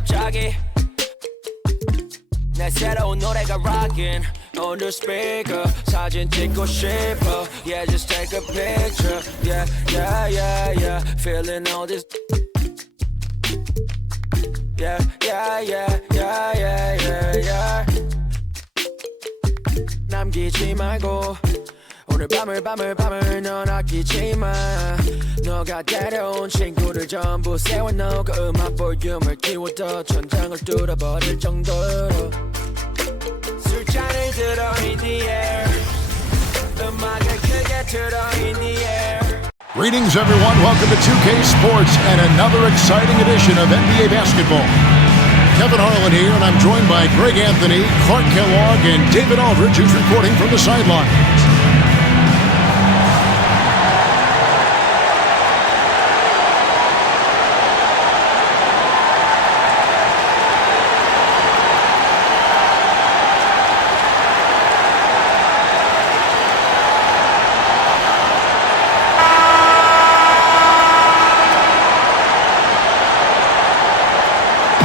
갑자기 내 새로운 노래가 rockin' on the speaker 사진 찍고 싶어 yeah just take a picture yeah yeah yeah yeah feeling all this yeah yeah yeah yeah yeah yeah yeah 남기지 말고 오늘 밤을 넌 아끼지 마 너가 데려온 친구들 전부 세워놓고 그 음악 볼륨을 키워둬 천장을 뚫어버릴 정도로 술잔을 들어 in the air 음악을 크게 틀어 in the air. Greetings everyone, welcome to 2K Sports and another exciting edition of NBA basketball. Kevin Harlan here, and I'm joined by Greg Anthony, Clark Kellogg, and David Aldridge, who's reporting from the sidelines.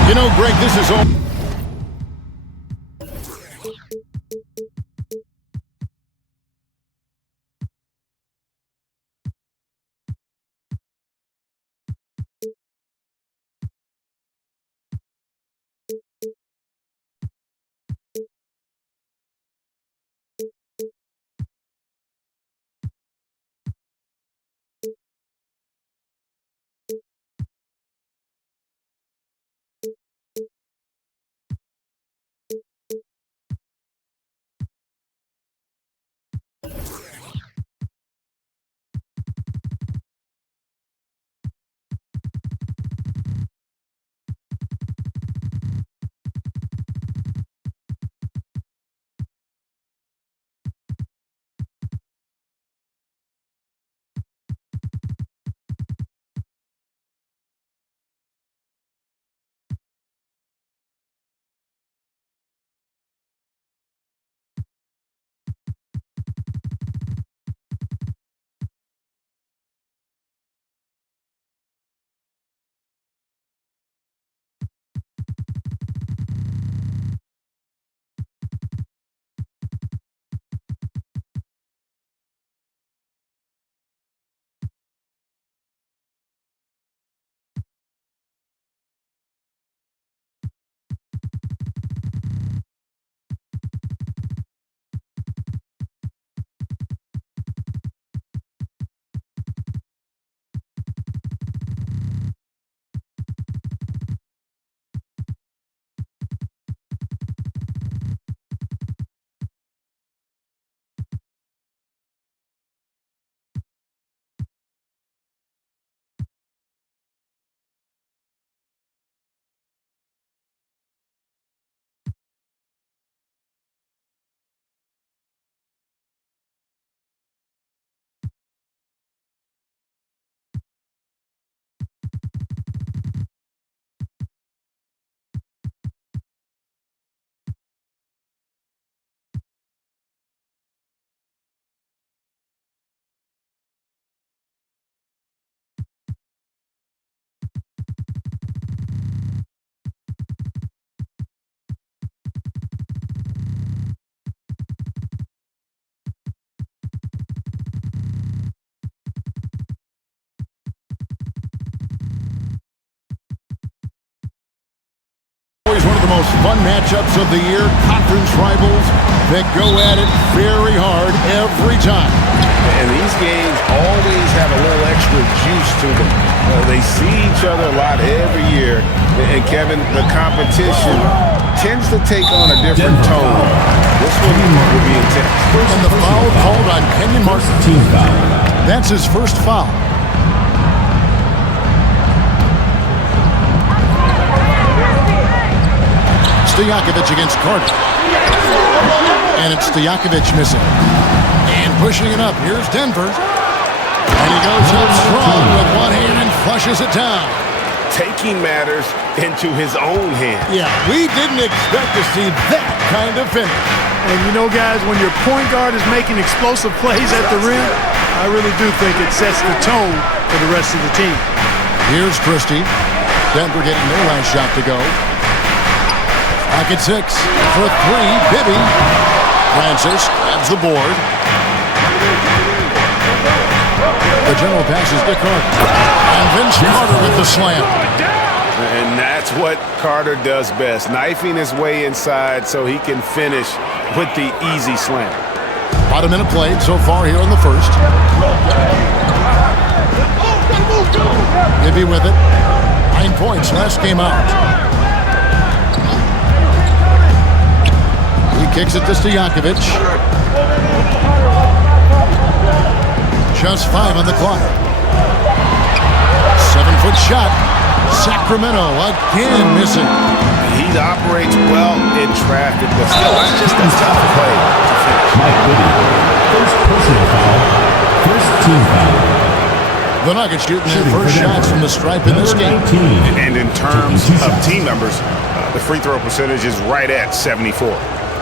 You know, Greg, this is all... One of the most fun matchups of the year, conference rivals that go at it very hard every time. And these games always have a little extra juice to them. They see each other a lot every year. And Kevin, the competition tends to take on a different tone. This one will be intense. And the foul called on Kenyon Martin. Team foul. That's his first foul. Stojakovic against Carter. And it's Stojakovic missing. And pushing it up. Here's Denver. And he goes up strong with one hand and flushes it down. Taking matters into his own hands. Yeah, we didn't expect to see that kind of finish. And you know, guys, when your point guard is making explosive plays at the rim, I really do think it sets the tone for the rest of the team. Here's Christie. Denver getting their last shot to go. Back at 6 for 3. Bibby. Francis grabs the board. The general passes to Carter. And Vince Carter with the slam. And that's what Carter does best, knifing his way inside so he can finish with the easy slam. About a minute played so far here in the first. Bibby with it. 9 points last game out. He kicks it to Stojakovic. Just 5 on the clock. 7-foot shot. Sacramento again missing. He operates well in traffic, but still, it's just a tough play to finish. Mike Bibby, first personal foul, first team foul. The Nuggets shooting their first shots from the stripe in this game. And in terms of team numbers, the free throw percentage is right at 74.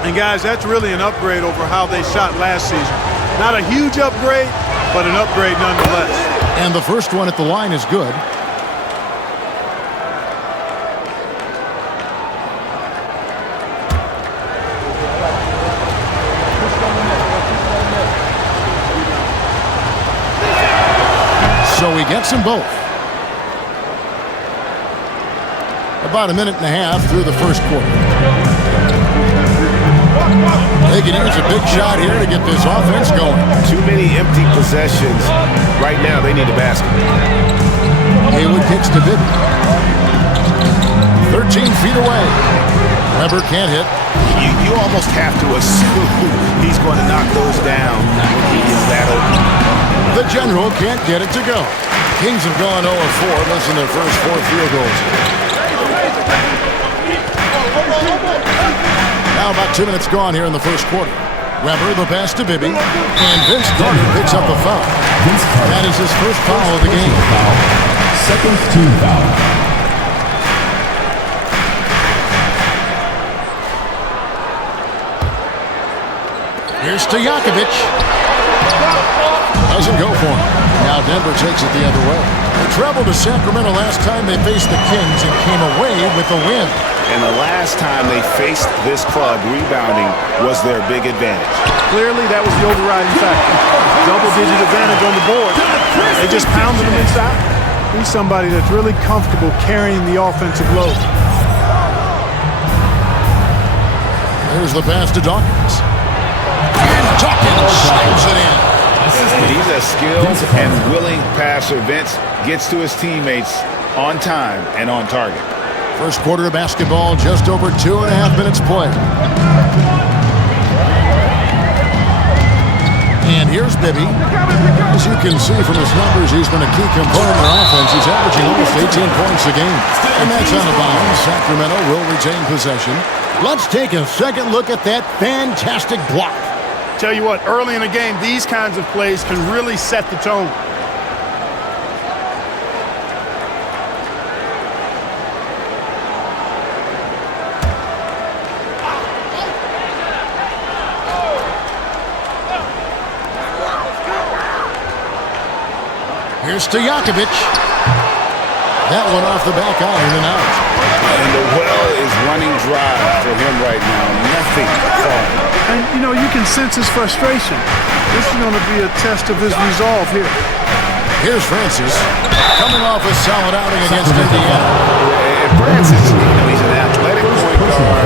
And guys, that's really an upgrade over how they shot last season. Not a huge upgrade, but an upgrade nonetheless. And the first one at the line is good. So he gets them both. About a minute and a half through the first quarter. They can use a big shot here to get this offense going. Too many empty possessions. Right now, they need a basket. Haywood kicks to Bibby. 13 feet away. Weber can't hit. You almost have to assume he's going to knock those down when he is that open. The general can't get it to go. Kings have gone 0-4, missing their first 4 field goals. Now about 2 minutes gone here in the first quarter. Weber, the pass to Bibby, and Vince Carter picks up the foul. That is his first foul of the game. Second team foul. Here's Stojakovic. Doesn't go for him. Now Denver takes it the other way. They traveled to Sacramento last time they faced the Kings and came away with a win. And the last time they faced this club, rebounding was their big advantage. Clearly, that was the overriding factor. Double-digit advantage on the board. They just pounded them inside. He's somebody that's really comfortable carrying the offensive load. There's the pass to Dawkins. And Dawkins slams it in. He's a skilled and willing passer. Vince gets to his teammates on time and on target. First quarter of basketball, just over 2.5 minutes played. And here's Bibby. As you can see from his numbers, he's been a key component of their offense. He's averaging almost 18 points a game. And that's out of bounds. Sacramento will retain possession. Let's take a second look at that fantastic block. Tell you what, early in the game, these kinds of plays can really set the tone. Here's Stojakovic. That one off the back iron and out. And the well is running dry for him right now. Nothing falling. And, you know, you can sense his frustration. This is going to be a test of his resolve here. Here's Francis, coming off a solid outing against Indiana. And Francis, he's an athletic point guard,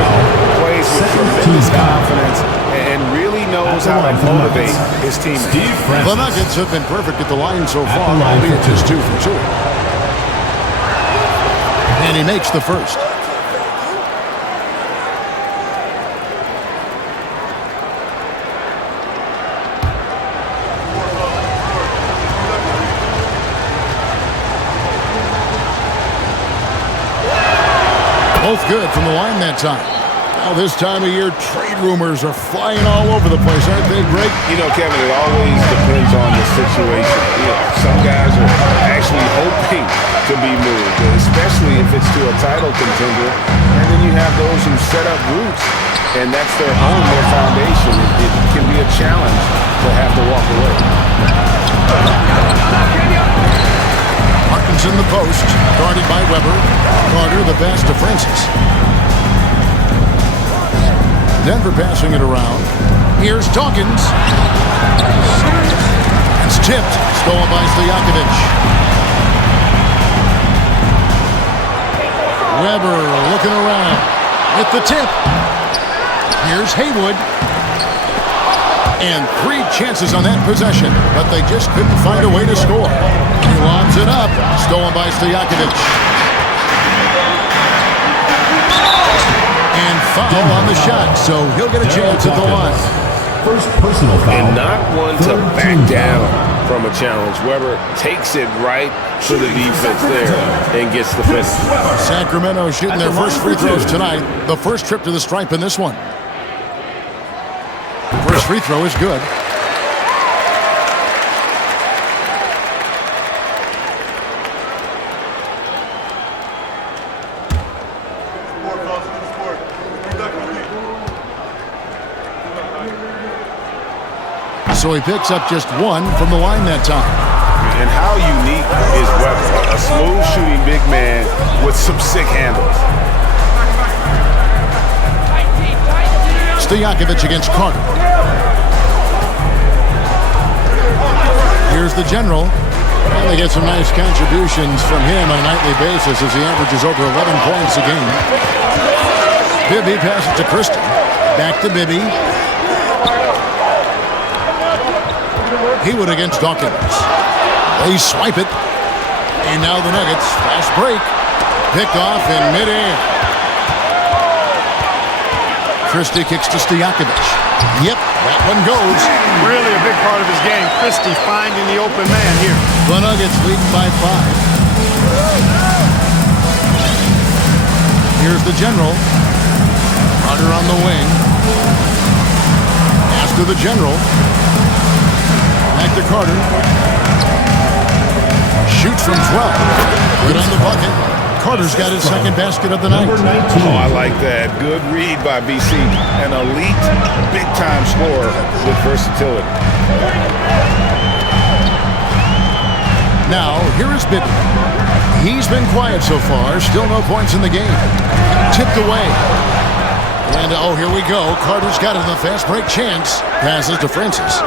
plays with tremendous confidence, and really knows how to motivate his teammates. The Nuggets have been perfect at the line so far, albeit just 2 for 2. And he makes the first. Both good from the line that time. Now this time of year, trade rumors are flying all over the place, aren't they, Greg? You know, Kevin, it always depends on the situation. You know, some guys are actually hoping to be moved, especially if it's to a title contender. And then you have those who set up roots, and that's their home, their foundation. It can be a challenge to have to walk away. Martin's in the post, guarded by Weber. Carter the pass to Francis. Denver passing it around. Here's Dawkins. It's tipped. Stolen by Stojakovic. Weber looking around with the tip. Here's Haywood. And 3 chances on that possession, but they just couldn't find a way to score. He lobs it up. Stolen by Stojakovic. And foul on the shot, so he'll get a chance at the line. First personal foul. And not one to back down from a challenge. Weber takes it right to the defense there and gets the finish. Sacramento shooting their first free throws tonight. The first trip to the stripe in this one. First free throw is good. So he picks up just 1 from the line that time. And how unique is Weber? A smooth shooting big man with some sick handles. Stojakovic against Carter. Here's the general. And they get some nice contributions from him on a nightly basis as he averages over 11 points a game. Bibby passes to Christie. Back to Bibby. Haywood against Dawkins. They swipe it. And now the Nuggets. Fast break. Picked off in midair. Christie kicks to Stojakovic. Yep, that one goes. Really a big part of his game. Christie finding the open man here. The Nuggets lead by 5. Here's the general. Hunter on the wing. Pass to the general. Back to Carter. Shoots from 12. Good on the bucket. Carter's got his second basket of the night. Oh, I like that. Good read by BC. An elite, big-time scorer with versatility. Now, here is Bibby. He's been quiet so far. Still no points in the game. Tipped away. And, oh, here we go. Carter's got it in the fast break chance. Passes to Francis.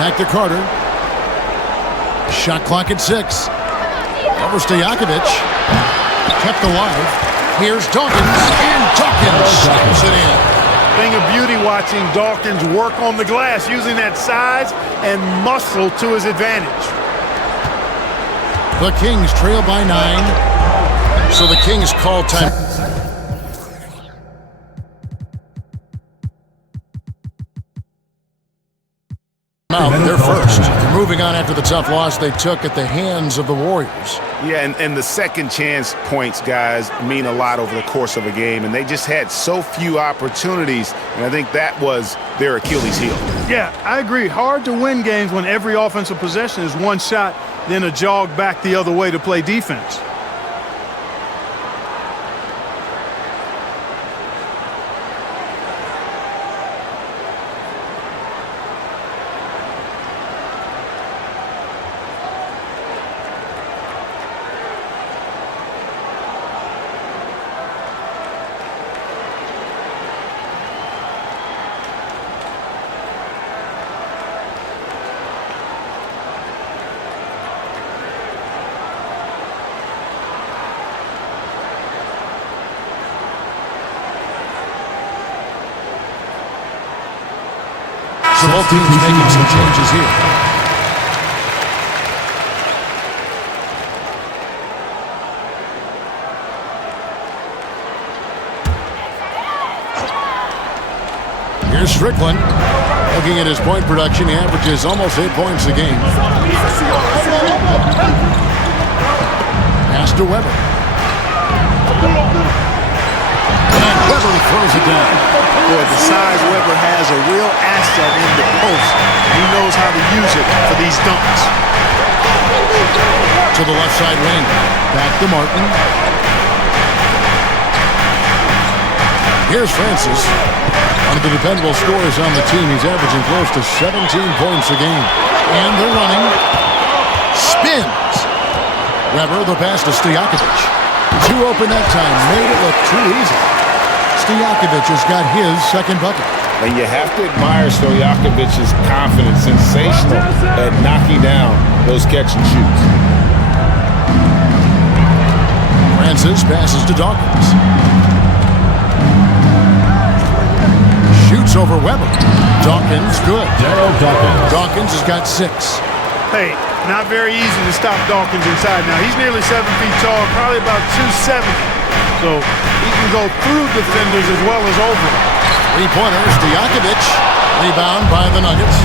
Back to Carter. Shot clock at 6. Over Stojakovic. Kept alive. Here's Dawkins. And Dawkins slaps it in. Thing of beauty watching Dawkins work on the glass, using that size and muscle to his advantage. The Kings trail by 9. So the Kings call time. They're first. They're moving on after the tough loss they took at the hands of the Warriors. Yeah, and the second chance points, guys, mean a lot over the course of a game, and they just had so few opportunities, and I think that was their Achilles heel. Yeah, I agree. Hard to win games when every offensive possession is one shot, then a jog back the other way to play defense. So both teams making some changes here. Here's Strickland. Looking at his point production, he averages almost 8 points a game. Pass to Weber. And Weber throws it down. Boy, the size Weber has a real asset in the post. He knows how to use it for these dunks. To the left side wing. Back to Martin. Here's Francis. One of the dependable scorers on the team. He's averaging close to 17 points a game. And they're running. spins. Weber, the pass to Stojakovic. Too open that time, made it look too easy. Stojakovic has got his second bucket. And you have to admire Stojakovic's confidence, sensational at knocking down those catch and shoots. Francis passes to Dawkins. Shoots over Weber. Dawkins, good. Dawkins has got 6. Hey, not very easy to stop Dawkins inside. Now, he's nearly 7 feet tall, probably about 270. So he can go through defenders as well as over them. Three-pointer, Stojakovic. Rebound by the Nuggets.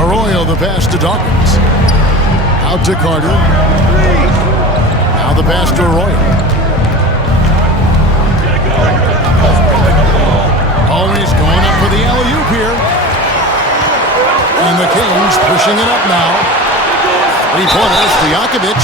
Arroyo, the pass to Dawkins. Out to Carter. Now the pass to Arroyo. Always going up for the alley-oop here. And the Kings pushing it up now. Three-pointer, Stojakovic.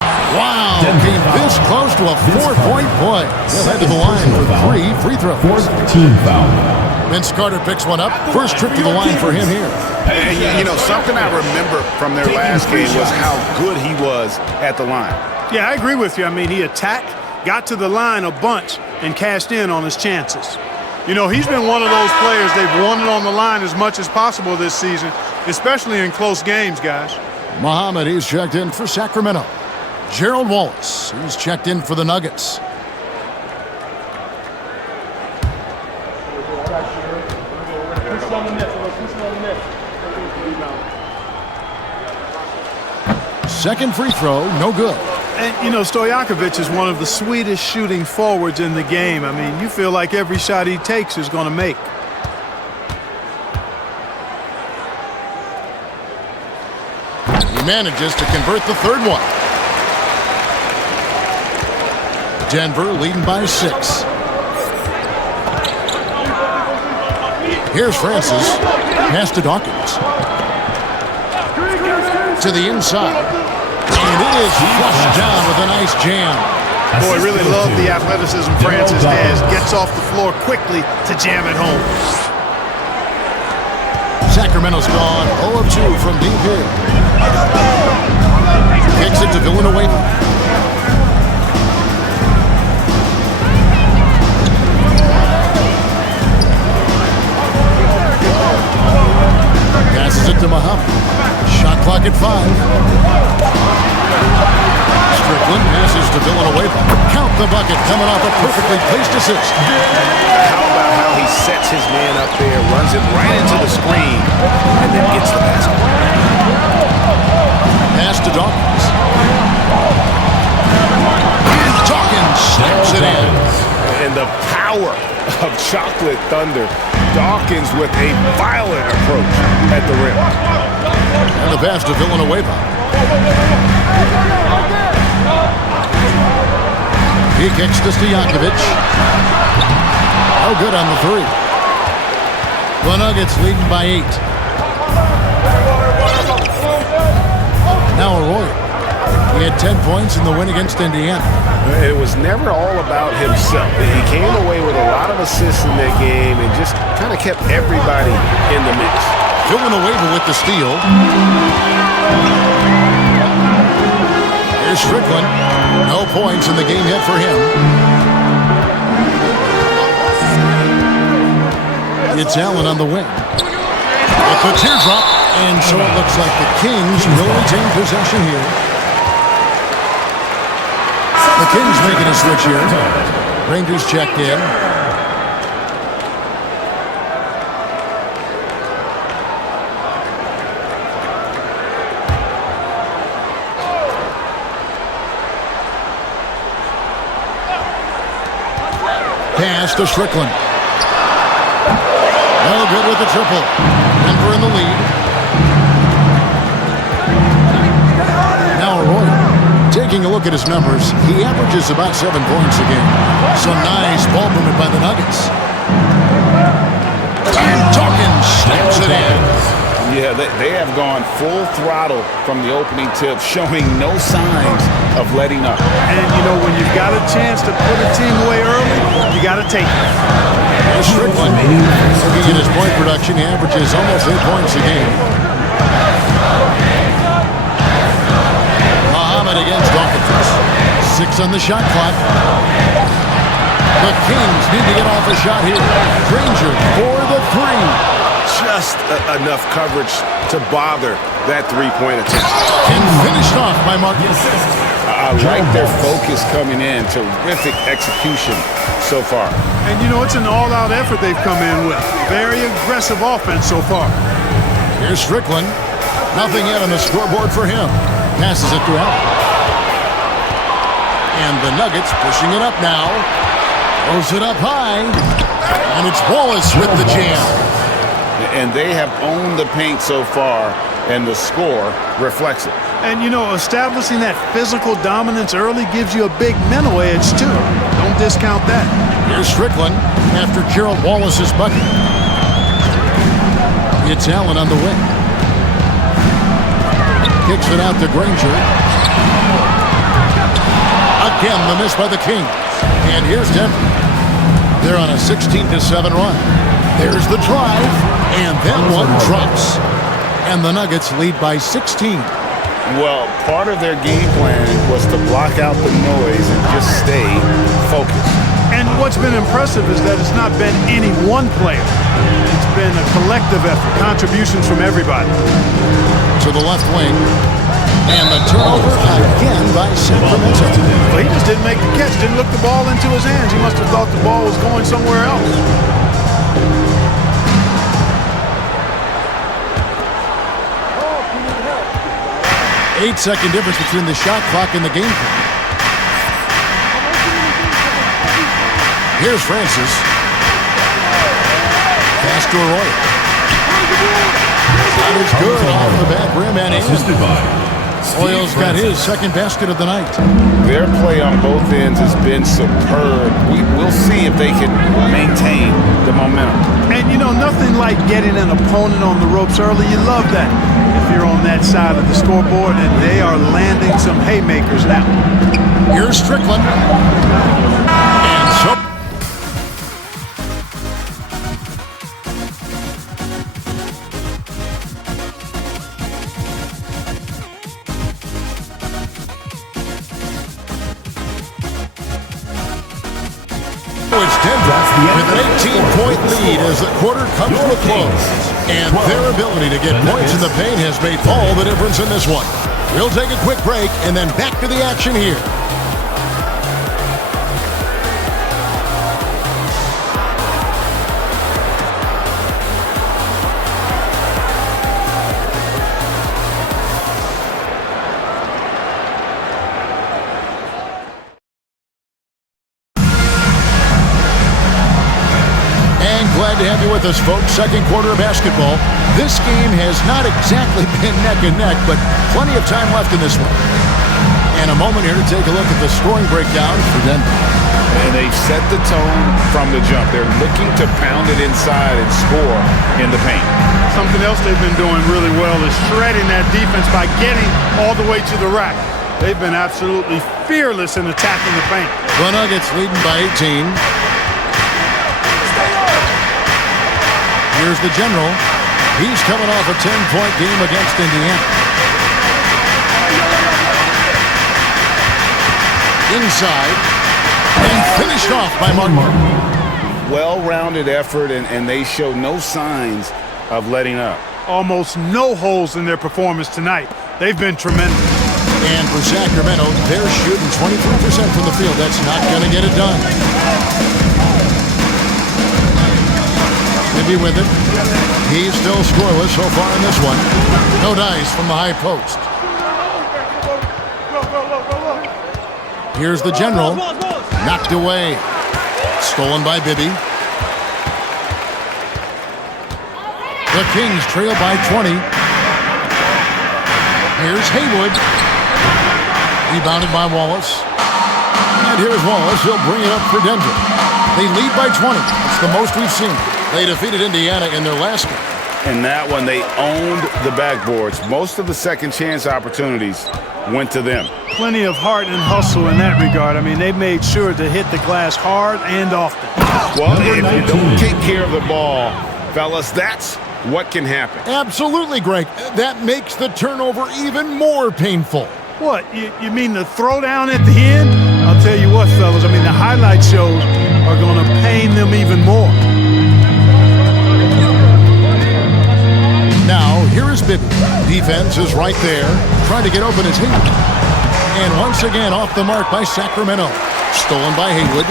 Wow, came this close to a 4-point play. He'll head to the line for 3 free throws. 14 foul. Vince Carter picks one up. First trip to the line for him here. And, you know, something I remember from their last game was how good he was at the line. Yeah, I agree with you. I mean, he attacked, got to the line a bunch, and cashed in on his chances. You know, he's been one of those players, they've won it on the line as much as possible this season, especially in close games, guys. Muhammad, he's checked in for Sacramento. Gerald Wallace, he's checked in for the Nuggets. Second free throw, no good. And, you know, Stojakovic is one of the sweetest shooting forwards in the game. I mean, you feel like every shot he takes is going to make. He manages to convert the third one. Denver leading by 6. Here's Francis. Pass to Dawkins. To the inside. And it is flushed down with a nice jam. Boy, really love the athleticism Francis has. Gets off the floor quickly to jam it home. Sacramento's gone 0 of 2 from deep here. Kicks it to Villanueva. Passes it to Muhammad. Shot clock at 5. Strickland passes to Villanueva. Count the bucket, coming off a perfectly placed assist. How about how he sets his man up there, runs it right into the screen, and then gets the basket. Pass to Dawkins. And Dawkins snaps it in. And the power of Chocolate Thunder. Dawkins with a violent approach at the rim. And the pass to Villanueva. He kicks to Stojakovic. Oh, good on the 3. The Nuggets leading by 8. Now Arroyo. He had 10 points in the win against Indiana. It was never all about himself. He came away with a lot of assists in that game and just kind of kept everybody in the mix. Villanueva with the steal. Here's Strickland. No points in the game yet for him. It's Allen on the wing. With the teardrop, and so it looks like the Kings will retain possession here. The Kings making a switch here. Rangers checked in. Pass to Strickland. No good with the triple. Denver in the lead. Now Arroyo. Taking a look at his numbers, he averages about 7 points a game. Some nice ball movement by the Nuggets. And Dawkins snaps it in. Yeah, they have gone full throttle from the opening tip, showing no signs of letting up. And, you know, when you've got a chance to put a team away early, you got to take it. Strickland, looking at his point production, he averages almost 8 points a game. Muhammad against Dawkins. 6 on the shot clock. The Kings need to get off a shot here. Granger for the 3. Just enough coverage to bother that three-point attempt. And finished off by Martin. I like their focus coming in. Terrific execution so far. And, you know, it's an all-out effort they've come in with. Very aggressive offense so far. Here's Strickland. Nothing yet on the scoreboard for him. Passes it to Allen. And the Nuggets pushing it up now. Throws it up high. And it's Wallace with the jam. And they have owned the paint so far, and the score reflects it. And, you know, establishing that physical dominance early gives you a big mental edge, too. Don't discount that. Here's Strickland after Gerald Wallace's bucket. It's Allen on the wing. Kicks it out to Granger. Again, the miss by the Kings. And here's Denver. They're on a 16-7 run. There's the drive, and that one drops. And the Nuggets lead by 16. Well, part of their game plan was to block out the noise and just stay focused. And what's been impressive is that it's not been any one player. It's been a collective effort, contributions from everybody. To the left wing. And the turnover again by Sacramento. Well, he just didn't make the catch, didn't look the ball into his hands. He must have thought the ball was going somewhere else. 8-second difference between the shot clock and the game clock. Here's Francis. Pass to Arroyo. That is good off the back rim and in. Arroyo's got his second basket of the night. Their play on both ends has been superb. We'll see if they can maintain the momentum. And, you know, nothing like getting an opponent on the ropes early. You love that if you're on that side of the scoreboard, and they are landing some haymakers now. Here's Strickland. And so... It's Denver with an 18-point lead as the quarter comes to a close. And their ability to get points in the paint has made all the difference in this one. We'll take a quick break and then back to the action here. Glad to have you with us, folks. Second quarter of basketball. This game has not exactly been neck and neck, but plenty of time left in this one. And a moment here to take a look at the scoring breakdown for Denver. And they've set the tone from the jump. They're looking to pound it inside and score in the paint. Something else they've been doing really well is shredding that defense by getting all the way to the rack. They've been absolutely fearless in attacking the paint. The Nuggets leading by 18. Here's the general. He's coming off a 10-point game against Indiana. Inside. And finished off by Martin. Well-rounded effort, and they show no signs of letting up. Almost no holes in their performance tonight. They've been tremendous. And for Sacramento, they're shooting 23% from the field. That's not going to get it done. Be with it. He's still scoreless so far in this one. No dice from the high post. Here's the general. Knocked away. Stolen by Bibby. The Kings trail by 20. Here's Haywood. Rebounded by Wallace. And here's Wallace. He'll bring it up for Denver. They lead by 20. It's the most we've seen. They defeated Indiana in their last game. In that one, they owned the backboards. Most of the second chance opportunities went to them. Plenty of heart and hustle in that regard. I mean, they made sure to hit the glass hard and often. Well, if you don't take care of the ball, fellas, that's what can happen. Absolutely, Greg. That makes the turnover even more painful. What, you mean the throwdown at the end? I'll tell you what, fellas, I mean, the highlight shows are going to pain them even more. Now, here is Bibby. Defense is right there, trying to get open as Haywood. And once again off the mark by Sacramento. Stolen by Haywood.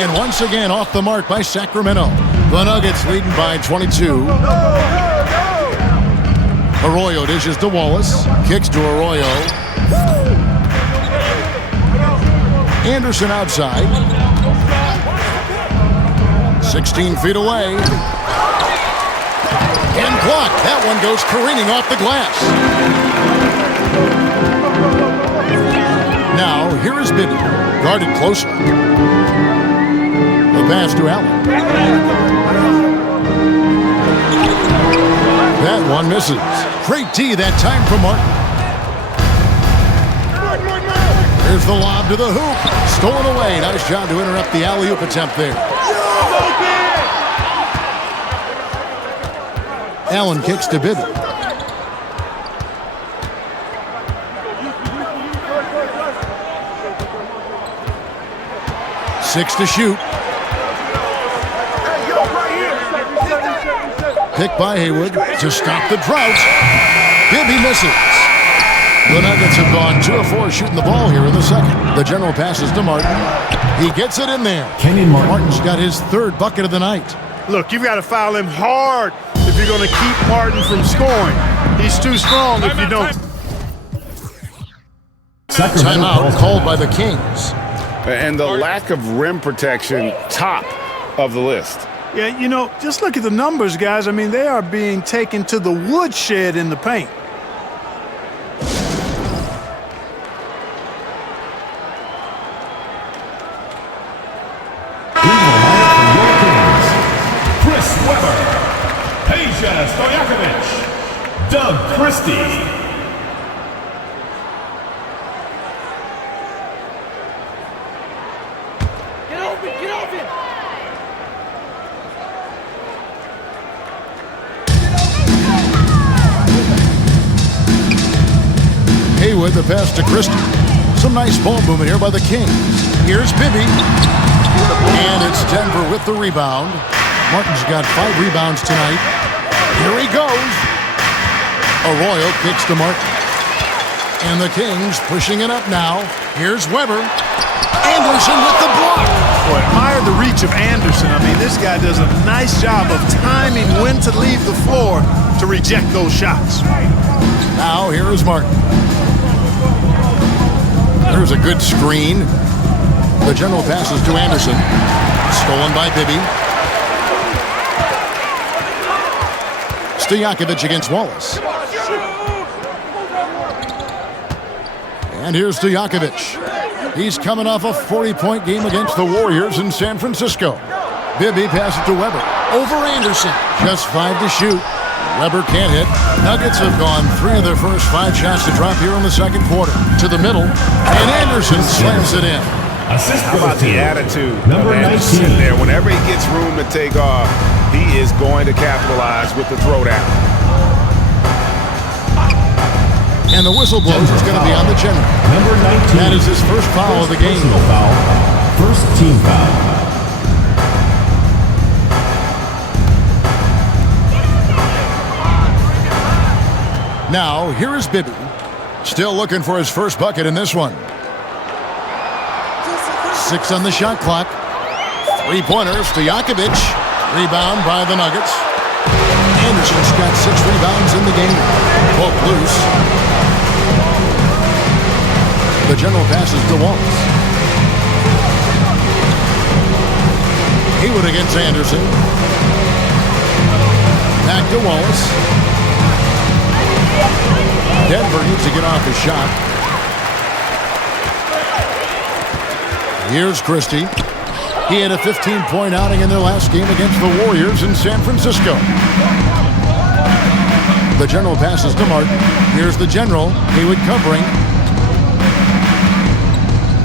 And once again off the mark by Sacramento. The Nuggets leading by 22. Arroyo dishes to Wallace. Kicks to Arroyo. Anderson outside. 16 feet away. And blocked. That one goes careening off the glass. Now, here is Bibby. Guarded closely. The pass to Allen. That one misses. Great D that time from Martin. Here's the lob to the hoop. Stolen away. Nice job to interrupt the alley-oop attempt there. Allen kicks to Bibby. Six to shoot. Picked by Haywood to stop the drought. Bibby misses. The Nuggets have gone 2 of 4 shooting the ball here in the second. The general passes to Martin. He gets it in there. Kenyon Martin. Martin's got his 3rd bucket of the night. Look, you've got to foul him hard if you're going to keep Martin from scoring. He's too strong if you don't. Timeout called by the Kings. And the lack of rim protection, top of the list. Yeah, you know, just look at the numbers, guys. I mean, they are being taken to the woodshed in the paint. Doug Christie. Get open! Haywood, the pass to Christie. Some nice ball movement here by the Kings. Here's Bibby. And it's Denver with the rebound. Martin's got 5 rebounds tonight. Here he goes. Arroyo kicks to Martin. And the Kings pushing it up now. Here's Weber. Anderson with the block. Boy, admire the reach of Anderson. I mean, this guy does a nice job of timing when to leave the floor to reject those shots. Now here is Martin. There's a good screen. The general passes to Anderson. Stolen by Bibby. Stojakovic against Wallace. And here's Stojakovic. He's coming off a 40-point game against the Warriors in San Francisco. Bibby passes to Weber. Over Anderson. Just 5 to shoot. Weber can't hit. Nuggets have gone 3 of their first 5 shots to drop here in the second quarter. To the middle. And Anderson slams it in. How about the attitude Number of Anderson 19. there? Whenever he gets room to take off, he is going to capitalize with the throwdown. And the whistle blows. It's going to be on the general. Number 19. That is his first foul of the game. Personal foul. First team foul. Now, here is Bibby. Still looking for his first bucket in this one. 6 on the shot clock. 3-pointer, Stojakovic. Rebound by the Nuggets. Anderson's got 6 rebounds in the game. Both loose. The general passes to Wallace. Haywood against Anderson. Back to Wallace. Denver needs to get off his shot. Here's Christie. He had a 15-point outing in their last game against the Warriors in San Francisco. The general passes to Martin. Here's the general. Haywood covering.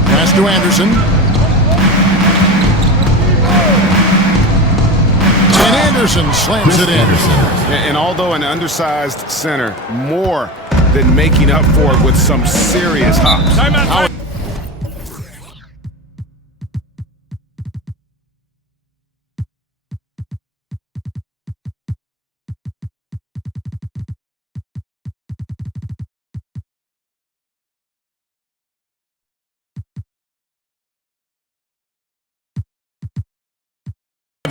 Pass to Anderson. And Anderson slams it in. And although an undersized center, more than making up for it with some serious hops.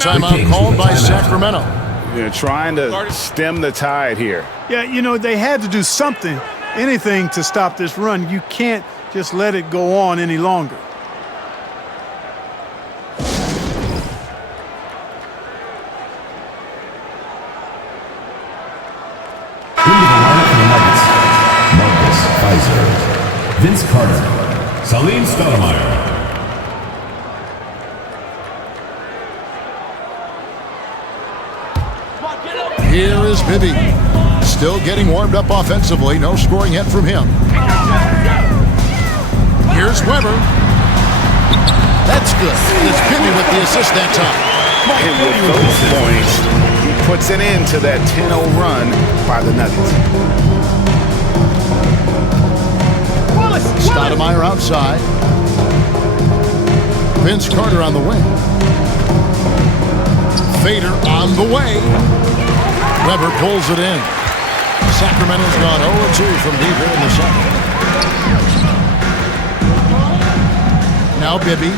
Timeout called by Sacramento. Yeah, trying to stem the tide here. Yeah, you know, they had to do something, anything to stop this run. You can't just let it go on any longer. Into the line for the Nuggets, Marcus Fizer, Vince Carter, Salim Stoudemire. Here is Bibby. Still getting warmed up offensively. No scoring yet from him. Here's Weber. That's good. It's Bibby with the assist that time. And with those points, he puts an end to that 10-0 run by the Nuggets. Stoudemire outside. Vince Carter on the wing. Fader on the way. Weber pulls it in. Sacramento's gone 0-2 from deep here in the second. Now Bibby.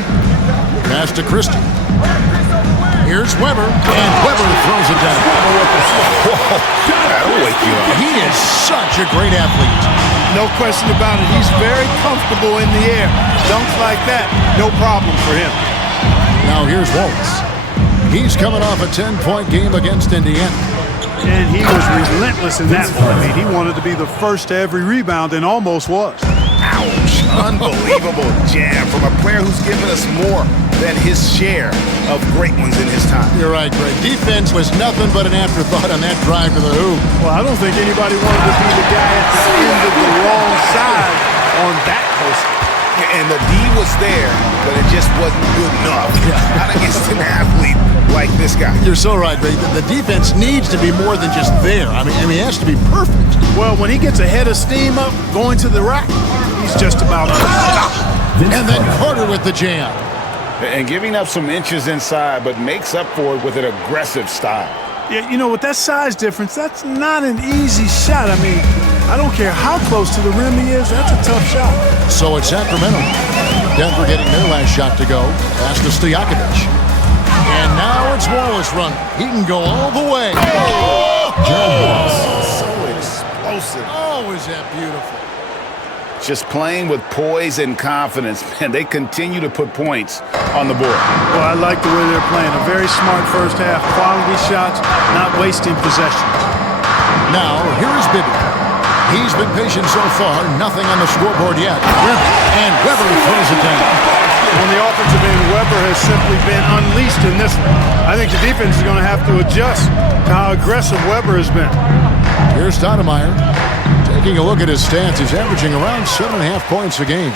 Pass to Christie. Here's Weber. And Weber throws it down. That'll wake you up. He is such a great athlete. No question about it. He's very comfortable in the air. Dunks like that, no problem for him. Now here's Wallace. He's coming off a 10-point game against Indiana. And he was relentless in that one. I mean, he wanted to be the first to every rebound and almost was. Ouch. Unbelievable jam from a player who's given us more than his share of great ones in his time. You're right, Greg. Defense was nothing but an afterthought on that drive to the hoop. Well, I don't think anybody wanted to be the guy at the end of the wrong side on that post. And the D was there, but it just wasn't good enough. Not against an athlete like this guy. You're so right, Greg. The defense needs to be more than just there. I mean, it has to be perfect. Well, when he gets a head of steam up going to the rack, he's just about unstoppable. And then Carter with the jam. And giving up some inches inside, but makes up for it with an aggressive style. Yeah, you know, with that size difference, that's not an easy shot. I mean, I don't care how close to the rim he is, that's a tough shot. So it's Sacramento. Denver getting their last shot to go. Pass to Stojakovic. And now it's Wallace running. He can go all the way. Oh, so explosive. Oh, is that beautiful. Just playing with poise and confidence. Man, they continue to put points on the board. Well, I like the way they're playing. A very smart first half. Quality shots, not wasting possession. Now, here is Bibby. He's been patient so far. Nothing on the scoreboard yet. And Weber throws it down. On the offensive end, Weber has simply been unleashed in this one. I think the defense is going to have to adjust to how aggressive Weber has been. Here's Stoudemire. Taking a look at his stats, he's averaging around 7.5 points a game.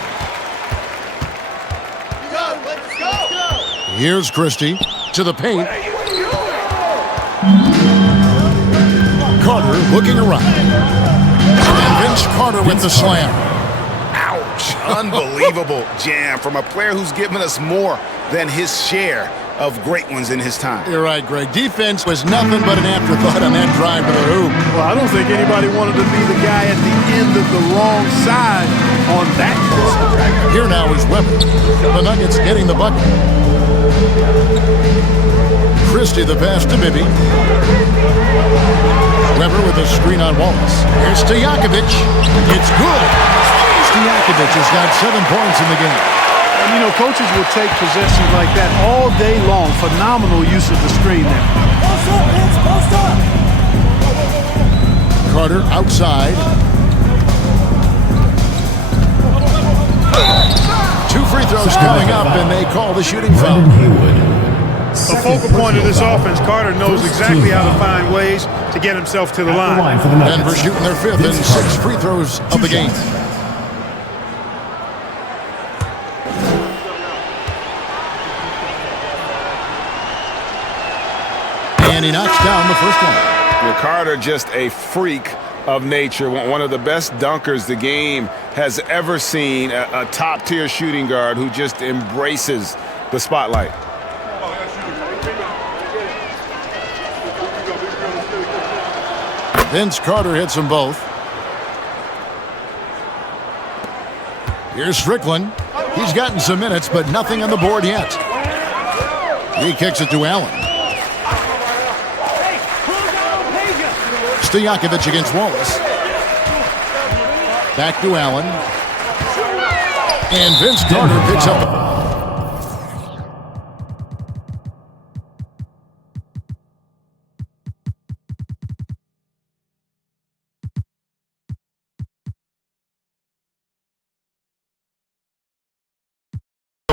Here's Christie to the paint. Carter looking around. And Vince Carter with the slam. Ouch. Unbelievable jam from a player who's given us more than his share of great ones in his time. You're right, Greg. Defense was nothing but an afterthought on that drive to the hoop. Well, I don't think anybody wanted to be the guy at the end of the wrong side on that post. Here now is Weber. The Nuggets getting the bucket. Christie the pass to Bibby. Weber with a screen on Wallace. Here's Stojakovic. It's good. Stojakovic has got 7 points in the game. And, you know, coaches will take possessions like that all day long. Phenomenal use of the screen there. Post up, Vince, post up. Carter outside. 2 free throws close coming up, and they call the shooting foul. A focal point of this offense, Carter knows exactly how to find ways to get himself to the line. Denver shooting their 5th and 6 free throws of the game. And he knocks down the first one. Well, Carter, just a freak of nature, one of the best dunkers the game has ever seen, a top-tier shooting guard who just embraces the spotlight. Vince Carter hits them both. Here's Strickland. He's gotten some minutes, but nothing on the board yet. He kicks it to Allen. Stojakovic against Wallace. Back to Allen. And Vince Carter picks up.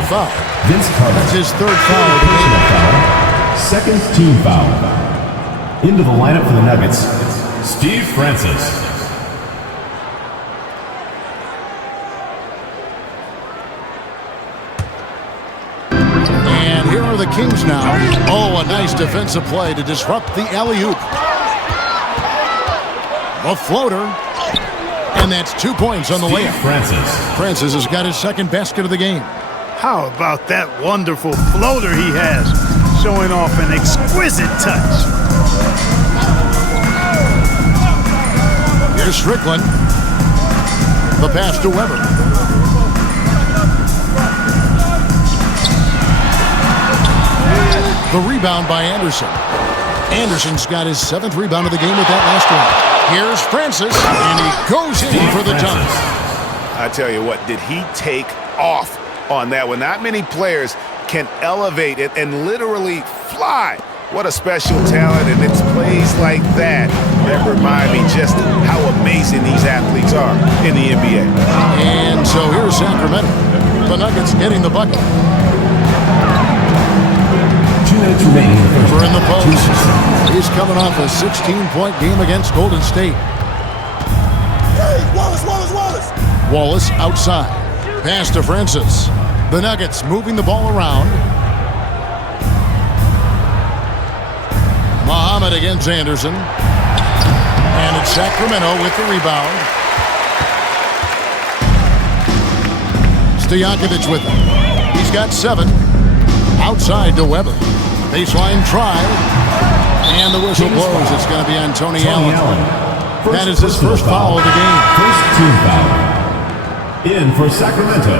Foul. Vince Carter. That's his 3rd foul of the game. Second team foul. Into the lineup for the Nuggets, Steve Francis. And here are the Kings now. Oh, a nice defensive play to disrupt the alley-oop. A floater. And that's 2 points on the layup. Francis has got his 2nd basket of the game. How about that wonderful floater he has, showing off an exquisite touch. Here's Strickland. The pass to Weber. The rebound by Anderson. Anderson's got his 7th rebound of the game with that last one. Here's Francis, and he goes in for the dunk. I tell you what, did he take off on that one? Not many players can elevate it and literally fly. What a special talent, and it's plays like that that remind me just how amazing these athletes are in the NBA. And so here's Sacramento. The Nuggets getting the bucket. 2 minutes remaining. We're in the post. He's coming off a 16-point game against Golden State. Hey, Wallace. Wallace outside. Pass to Francis. The Nuggets moving the ball around. Muhammad against Anderson. And it's Sacramento with the rebound. Stojakovic with him. He's got 7. Outside to Weber. Baseline try. And the whistle blows. It's going to be on Tony Allen. That is his first foul of the game. First team foul. In for Sacramento,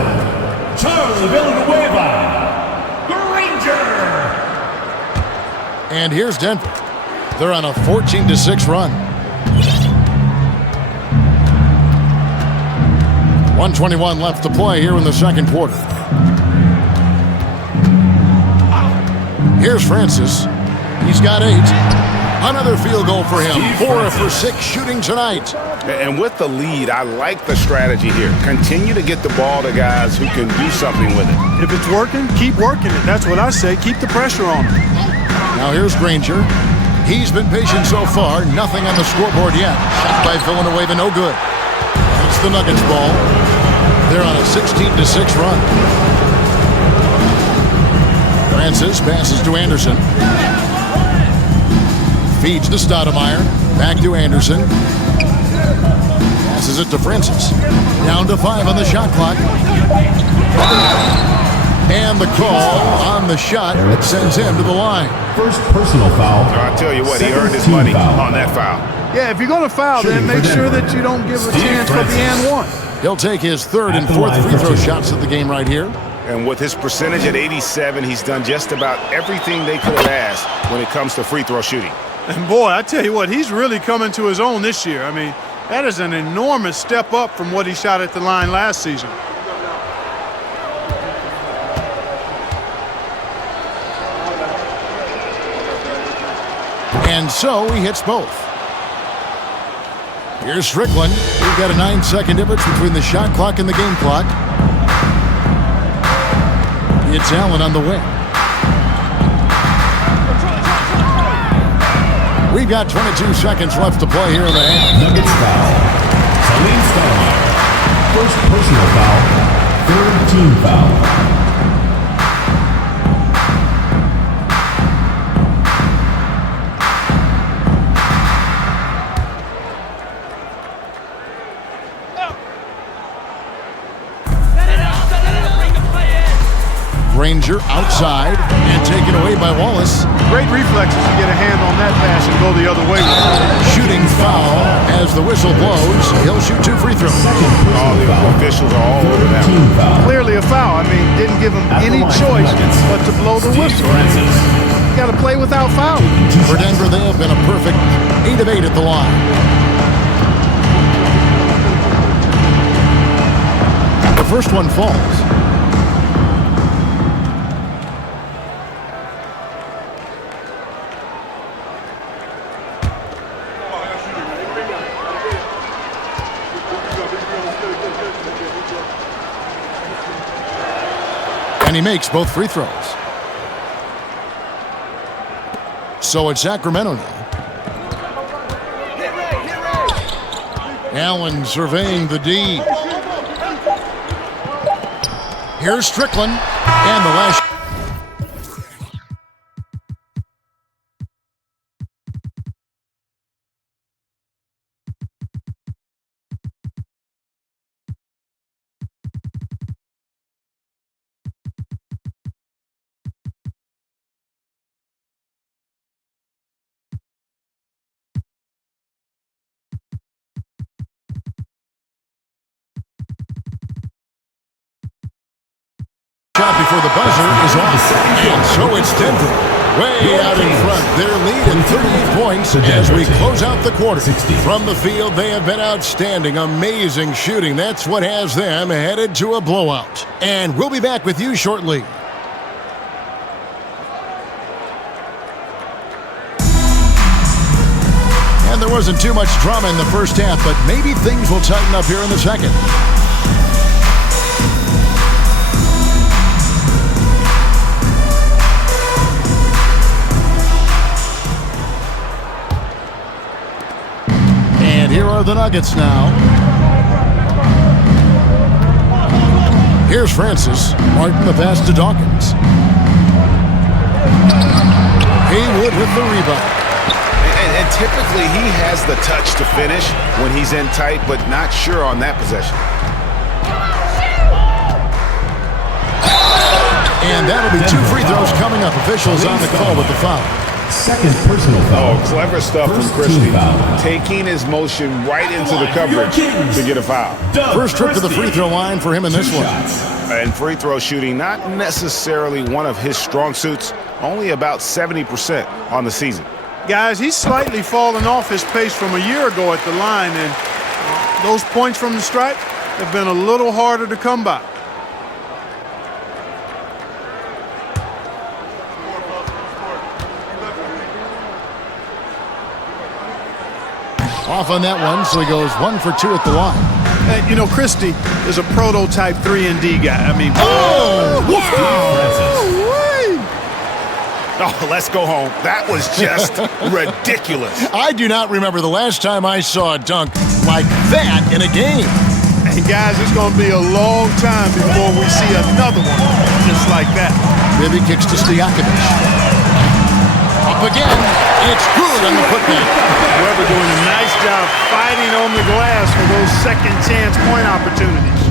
Charlie Villanueva, the Ranger. And here's Denver. They're on a 14-6 run. 1:21 left to play here in the second quarter. Here's Francis. He's got 8. Another field goal for him. 4 for 6 shooting tonight. And with the lead, I like the strategy here. Continue to get the ball to guys who can do something with it. If it's working, keep working it. That's what I say. Keep the pressure on him. Now here's Granger. He's been patient so far. Nothing on the scoreboard yet. Shot by Villanueva, no good. It's the Nuggets ball. They're on a 16-6 run. Francis passes to Anderson. Feeds to Stoudemire. Back to Anderson. Passes it to Francis. Down to 5 on the shot clock. And the call on the shot sends him to the line. First personal foul. I'll tell you what, he earned his money on that foul. Yeah, if you're going to foul, then make sure that you don't give a chance for the and one. He'll take his 3rd and 4th free throw shots of the game right here. And with his percentage at 87, he's done just about everything they could have asked when it comes to free throw shooting. And boy, I tell you what, he's really coming to his own this year. I mean, that is an enormous step up from what he shot at the line last season. And so he hits both. Here's Strickland. We've got a 9-second difference between the shot clock and the game clock. It's Allen on the wing. We've got 22 seconds left to play here in the half. Nuggets foul. Salim Stoudemire. First personal foul. Third team foul. Granger outside and taken away by Wallace. Great reflexes to get a hand on that pass and go the other way with it. Shooting foul as the whistle blows. He'll shoot 2 free throws. The officials are all over that one. Clearly a foul. I mean, didn't give him any choice but to blow the whistle. You got to play without foul. For Denver, they have been a perfect 8 of 8 at the line. The first one falls. And he makes both free throws. So it's Sacramento now. Allen surveying the D. Here's Strickland. And the last. Shot before the buzzer is off. And so it's Denver way out in front. Their lead at 38 points as we close out the quarter. From the field, they have been outstanding. Amazing shooting. That's what has them headed to a blowout. And we'll be back with you shortly. And there wasn't too much drama in the first half, but maybe things will tighten up here in the second. Here are the Nuggets now. Here's Francis. Martin the pass to Dawkins. Haywood with the rebound. And typically he has the touch to finish when he's in tight, but not sure on that possession. And that'll be 2 free throws coming up. Officials on the call with the foul. Second personal foul. Oh, clever stuff from Christie. Taking his motion right into the coverage to get a foul. First trip to the free throw line for him in this one. And free throw shooting, not necessarily one of his strong suits, only about 70% on the season. Guys, he's slightly fallen off his pace from a year ago at the line, and those points from the stripe have been a little harder to come by. Off on that one, so he goes 1 for 2 at the line. You know, Christie is a prototype 3-and-D guy. I mean, Oh, let's go home. That was just ridiculous. I do not remember the last time I saw a dunk like that in a game. And guys, it's going to be a long time before we see another one just like that. Bibby kicks to Stojakovic. Up again. It's good on the putback. Weber doing a nice job fighting on the glass for those second chance point opportunities.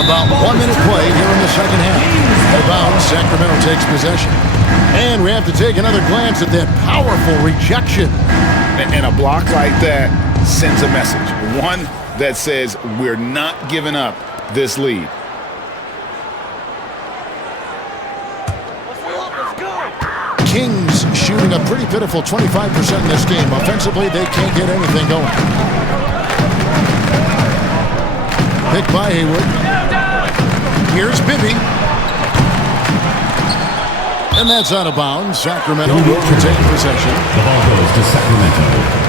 About 1 minute play here in the second half. Out of bounds, Sacramento takes possession. And we have to take another glance at that powerful rejection. And a block like that sends a message. One that says we're not giving up this lead. Kings shooting a pretty pitiful 25% in this game. Offensively, they can't get anything going. Picked by Haywood. Here's Bibby. And that's out of bounds. Sacramento will retain possession. The ball goes to Sacramento.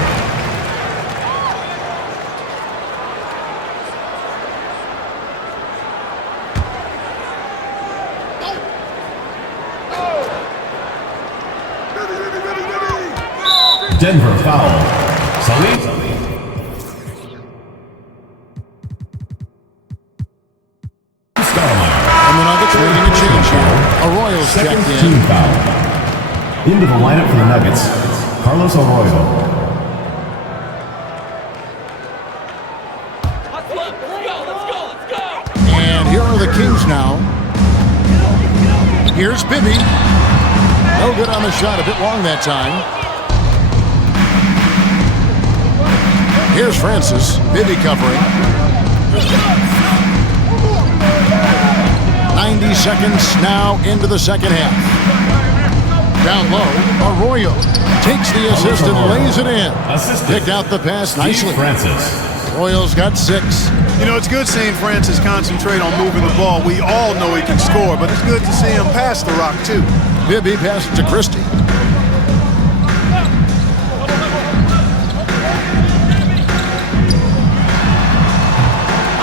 Denver foul. Salim. And the Nuggets waiting a change here. Arroyo's Second checked team in. foul. Into the lineup for the Nuggets, Carlos Arroyo. And here are the Kings now. Here's Bibby. No good on the shot, a bit long that time. Here's Francis. Bibby covering. 90 seconds now into the second half. Down low, Arroyo takes the assist and lays it in. Picked out the pass nicely. Francis. Arroyo's got 6. You know, it's good seeing Francis concentrate on moving the ball. We all know he can score, but it's good to see him pass the rock, too. Bibby passes to Christie.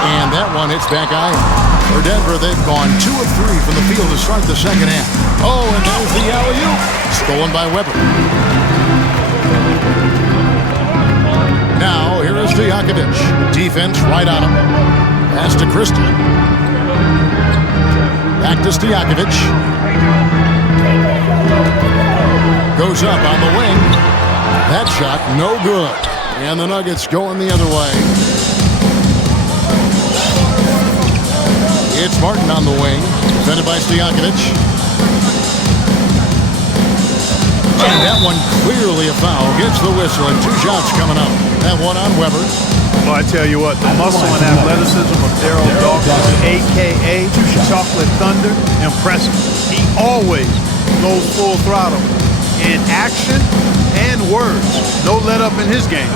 And that one hits back iron. For Denver, they've gone 2 of 3 from the field to start the second half. Oh, and there's the alley-oop. Stolen by Weber. Now, here is Stojakovic. Defense right on him. Pass to Christie. Back to Stojakovic. Goes up on the wing. That shot, no good. And the Nuggets going the other way. It's Martin on the wing. Defended by Stojakovic. And that one clearly a foul. Gets the whistle and 2 shots coming up. That one on Weber. Well, I tell you what, the muscle and athleticism of Daryl Dawkins, a.k.a. Chocolate Thunder, impressive. He always goes full throttle in action and words. No let up in his game.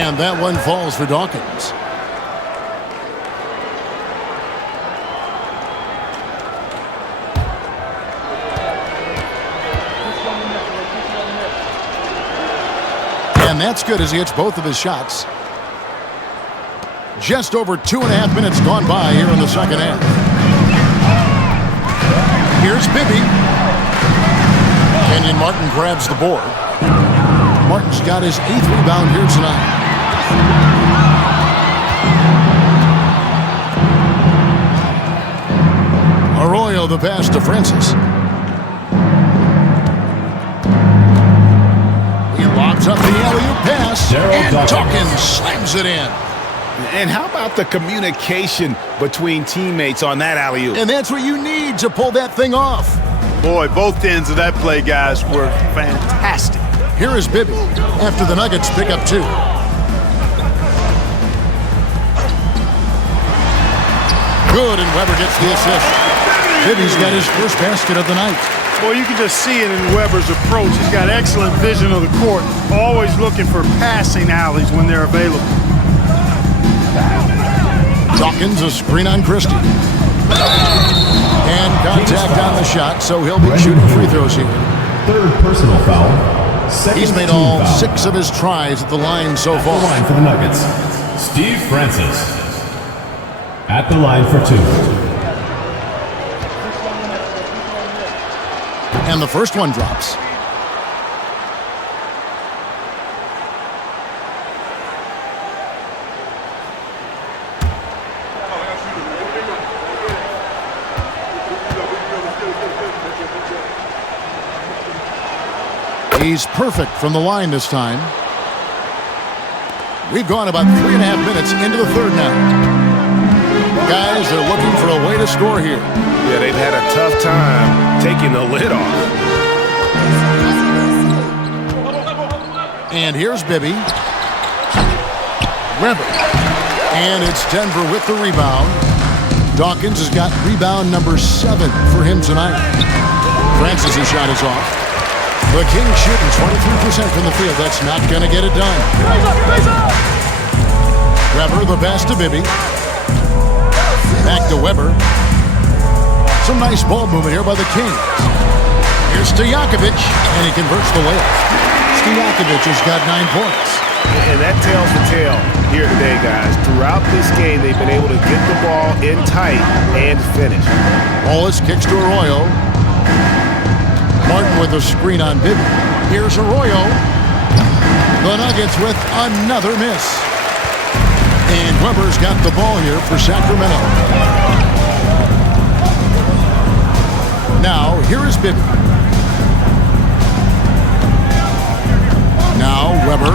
And that one falls for Dawkins. And that's good as he hits both of his shots. Just over 2.5 minutes gone by here in the second half. Here's Bibby. Kenyon Martin grabs the board. Martin's got his 8th rebound here tonight. Arroyo the pass to Francis. Lobs up the alley-oop pass, and Dawkins slams it in. And how about the communication between teammates on that alley-oop? And that's what you need to pull that thing off. Boy, both ends of that play, guys, were fantastic. Here is Bibby after the Nuggets pick up 2. Good, and Weber gets the assist. Bibby's got his first basket of the night. Well, you can just see it in Weber's approach. He's got excellent vision of the court, always looking for passing alleys when they're available. Dawkins, a screen on Christie. And contact on the shot, so he'll be shooting free throws here. 3rd personal foul. He's made all 6 of his tries at the line so far. At the line for the Nuggets, Steve Francis. At the line for 2. And the first one drops. He's perfect from the line this time. We've gone about 3.5 minutes into the third now. Guys, they're looking for a way to score here. Yeah, they've had a tough time taking the lid off. And here's Bibby. Weber. And it's Denver with the rebound. Dawkins has got rebound number 7 for him tonight. Francis' shot is off. The Kings shooting 23% from the field. That's not going to get it done. Weber, the pass to Bibby. Back to Weber. Some nice ball movement here by the Kings. Here's Stojakovic, and he converts the layup. Stojakovic has got 9 points. And that tells the tale here today, guys. Throughout this game, they've been able to get the ball in tight and finish. Wallace kicks to Arroyo. Martin with a screen on Bibby. Here's Arroyo. The Nuggets with another miss. And Weber's got the ball here for Sacramento. Now, here is Bibby. Now, Weber.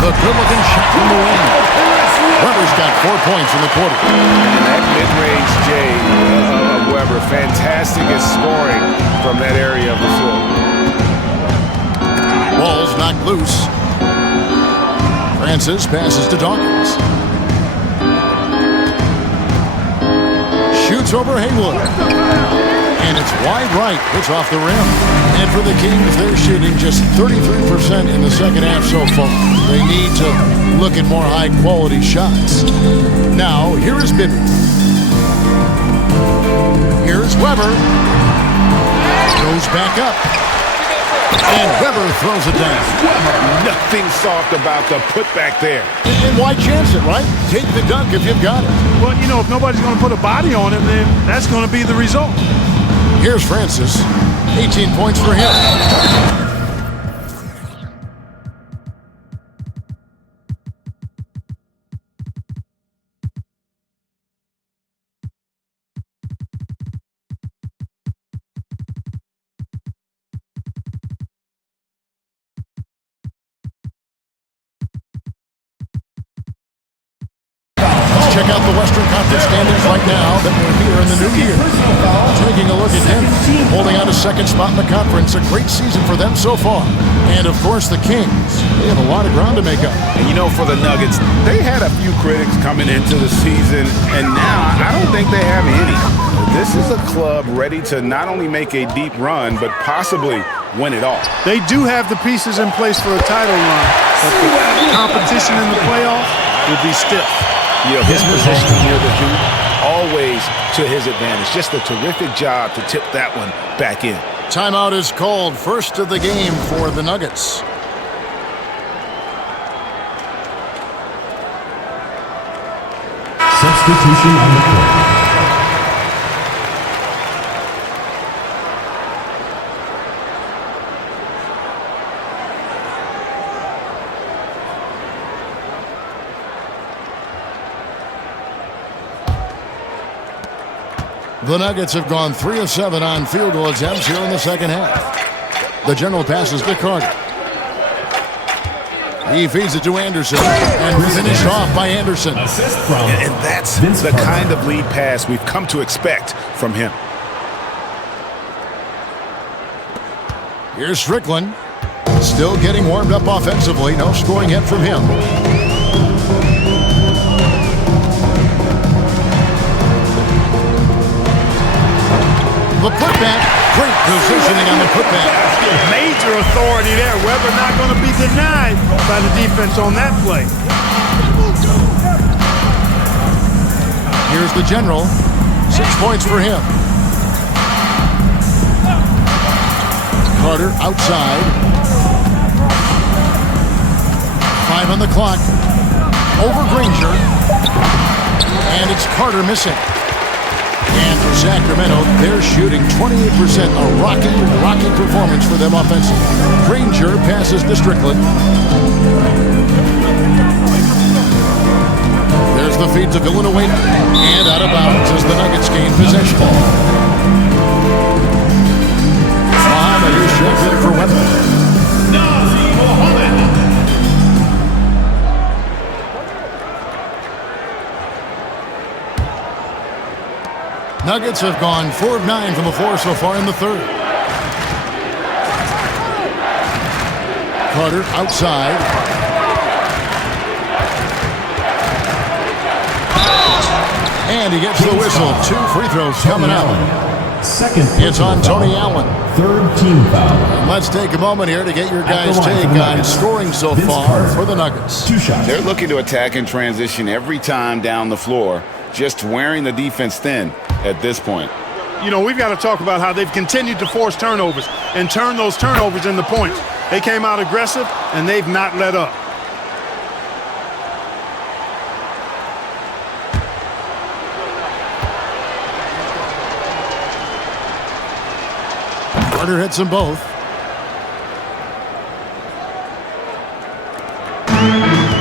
The good-looking shot from the wing. Weber's got 4 points in the quarter. And that mid-range J of Weber, fantastic at scoring from that area of the floor. Ball's knocked loose. Francis passes to Dawkins. Shoots over Haywood. And it's wide right. It's off the rim. And for the Kings, they're shooting just 33% in the second half so far. They need to look at more high-quality shots. Now, here is Bibby. Here's Weber. Goes back up. And Weber throws it down. Nothing soft about the putback there. And why chance it, right? Take the dunk if you've got it. Well, you know, if nobody's going to put a body on it, then that's going to be the result. Here's Francis. 18 points for him. Check out the Western Conference standings right now that we're here in the new year. Taking a look at Denver, holding on to second spot in the conference. A great season for them so far. And, of course, the Kings. They have a lot of ground to make up. And, you know, for the Nuggets, they had a few critics coming into the season, and now I don't think they have any. This is a club ready to not only make a deep run, but possibly win it all. They do have the pieces in place for a title run, but the competition in the playoffs will be stiff. You know, his positioning near the hoop, always to his advantage. Just a terrific job to tip that one back in. Timeout is called. First of the game for the Nuggets. Substitution on the court. The Nuggets have gone 3 of 7 on field goal attempts here in the second half. The general passes to Carter. He feeds it to Anderson, and finished off by Anderson. Assist from And that's the kind of lead pass we've come to expect from him. Here's Strickland. Still getting warmed up offensively. No scoring yet from him. The putback. Great positioning on the putback. Major authority there. Weber not going to be denied by the defense on that play. Here's the general. 6 points for him. Carter outside. 5 on the clock. Over Granger. And it's Carter missing. And for Sacramento, they're shooting 28%. A rocky performance for them offensively. Granger passes to Strickland. There's the feed to Villanueva. And out of bounds as the Nuggets gain possession. Muhammad is checked in for Weber. Nuggets have gone 4 of 9 from the floor so far in the third. Carter outside. And he gets the whistle. 2 free throws coming out. Second. It's on Tony Allen. Third team foul. And let's take a moment here to get your guys' take on scoring so far for the Nuggets. 2 shots. They're looking to attack and transition every time down the floor, just wearing the defense thin at this point. You know, we've got to talk about how they've continued to force turnovers and turn those turnovers into points. They came out aggressive, and they've not let up. Carter hits them both.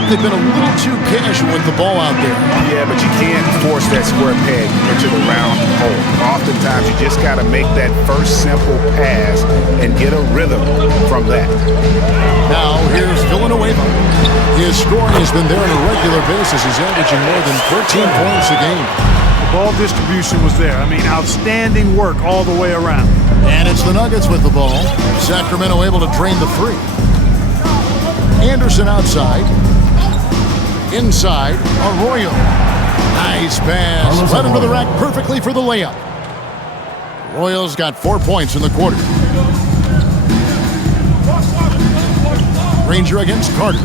they've been a little too casual with the ball out there. Yeah, but you can't force that square peg into the round hole. Oftentimes, you just got to make that first simple pass and get a rhythm from that. Now, here's Villanueva. His scoring has been there on a regular basis. He's averaging more than 13 points a game. The ball distribution was there. I mean, outstanding work all the way around. And it's the Nuggets with the ball. Sacramento able to drain the three. Anderson outside. Inside, Arroyo. Nice pass. Right into the rack perfectly for the layup. Arroyo's got 4 points in the quarter. Granger against Carter.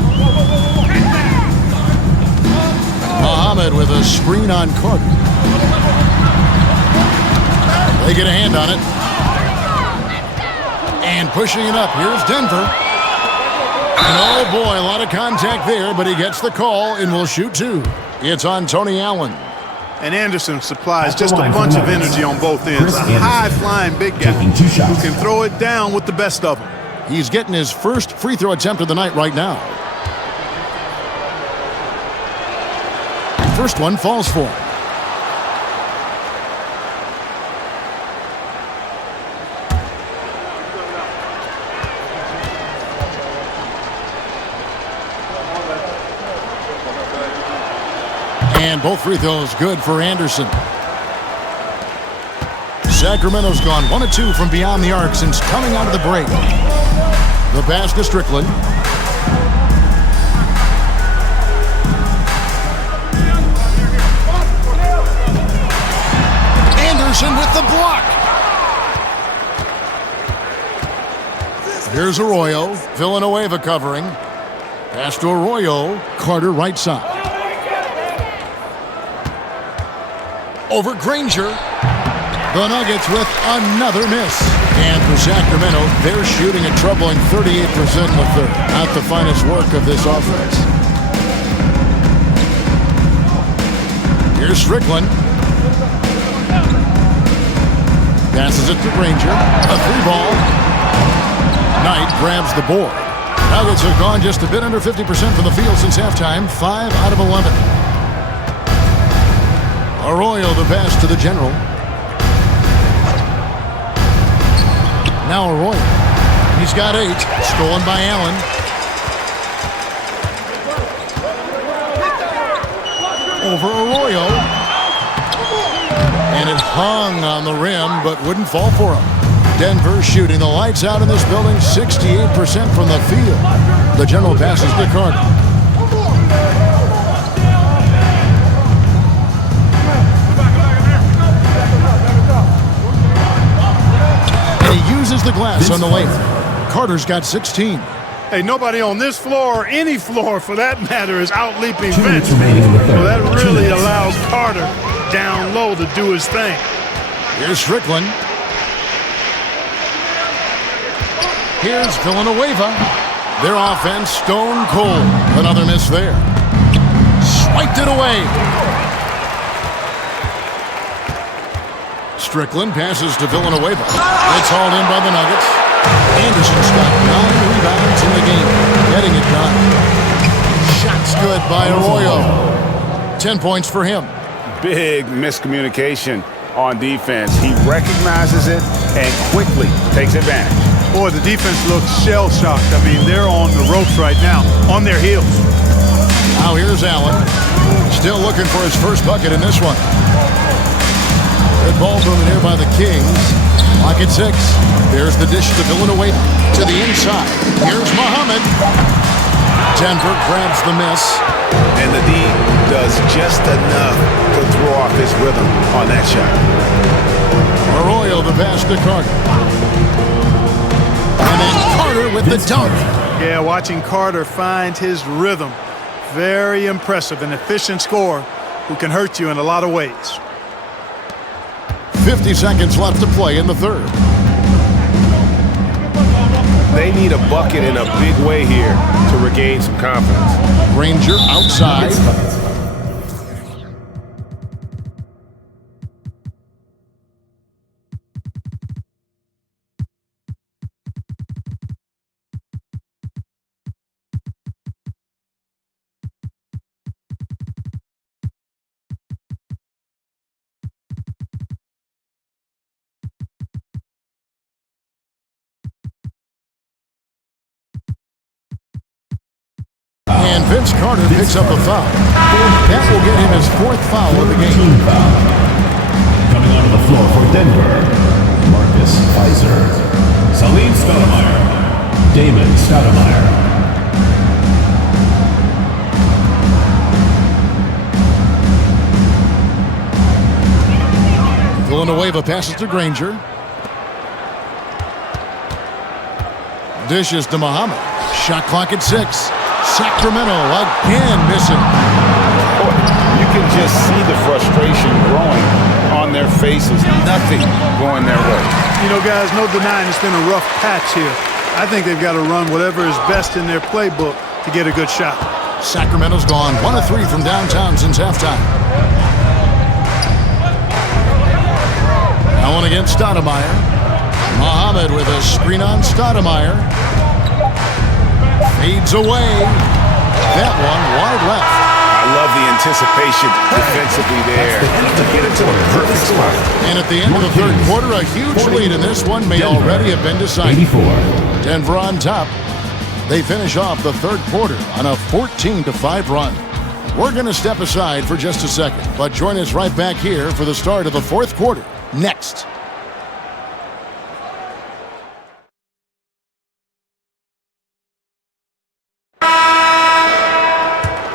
Muhammad with a screen on Carter. They get a hand on it. And pushing it up. Here's Denver. And oh boy, a lot of contact there, but he gets the call and will shoot two. It's on Tony Allen. And Anderson supplies just a bunch of energy on both ends. A high-flying big guy who can throw it down with the best of them. He's getting his first free throw attempt of the night right now. First one falls for him. And both free throws good for Anderson. Sacramento's gone 1 of 2 from beyond the arc since coming out of the break. The pass to Strickland. Anderson with the block. Here's Arroyo. Villanueva covering. Pass to Arroyo. Carter right side. Over Granger. The Nuggets with another miss. And for Sacramento, they're shooting a troubling 38% in the third. Not the finest work of this offense. Here's Strickland. Passes it to Granger. A three ball. Knight grabs the board. Nuggets have gone just a bit under 50% from the field since halftime. 5 out of 11. Arroyo the pass to the general. Now Arroyo. He's got 8. Stolen by Allen. Over Arroyo. And it hung on the rim, but wouldn't fall for him. Denver shooting the lights out in this building, 68% from the field. The general passes to Carter. Uses the glass on the lane. Carter's got 16. Hey, nobody on this floor or any floor for that matter is out-leaping Vince. So that really allows Carter down low to do his thing. Here's Strickland. Here's Villanueva. Their offense stone cold. Another miss there. Swiped it away. Strickland passes to Villanueva. It's hauled in by the Nuggets. Anderson's got 9 rebounds in the game. Getting it done. Shots good by Arroyo. 10 points for him. Big miscommunication on defense. He recognizes it and quickly takes advantage. Boy, the defense looks shell-shocked. I mean, they're on the ropes right now, on their heels. Now here's Allen. Still looking for his first bucket in this one. Good ball moving here by the Kings. Lock at 6. There's the dish to Villanueva. To the inside. Here's Muhammad. Denver grabs the miss. And the D does just enough to throw off his rhythm on that shot. Arroyo the pass to Carter. And then Carter with the dunk. Yeah, watching Carter find his rhythm. Very impressive. An efficient scorer who can hurt you in a lot of ways. 50 seconds left to play in the third. They need a bucket in a big way here to regain some confidence. Granger outside. And Vince Carter picks up a foul. That will get him his 4th foul of the game. Team foul. Coming onto the floor for Denver, Marcus Fizer, Salim Stoudemire, Damon Stoudemire. Villanueva passes to Granger. Dishes to Muhammad. Shot clock at 6. Sacramento again missing. You can just see the frustration growing on their faces. Nothing going their way. You know, guys, no denying it's been a rough patch here. I think they've got to run whatever is best in their playbook to get a good shot. Sacramento's gone 1 of 3 from downtown since halftime. Now one against Stoudemire. Muhammad with a screen on Stoudemire. Fades away. That one wide left. I love the anticipation defensively there to get it to the perfect spot. And at the end of the 3rd quarter, a huge lead in this one may already have been decided. 84. Denver on top. They finish off the 3rd quarter on a 14-5 run. We're going to step aside for just a second, but join us right back here for the start of the 4th quarter. Next.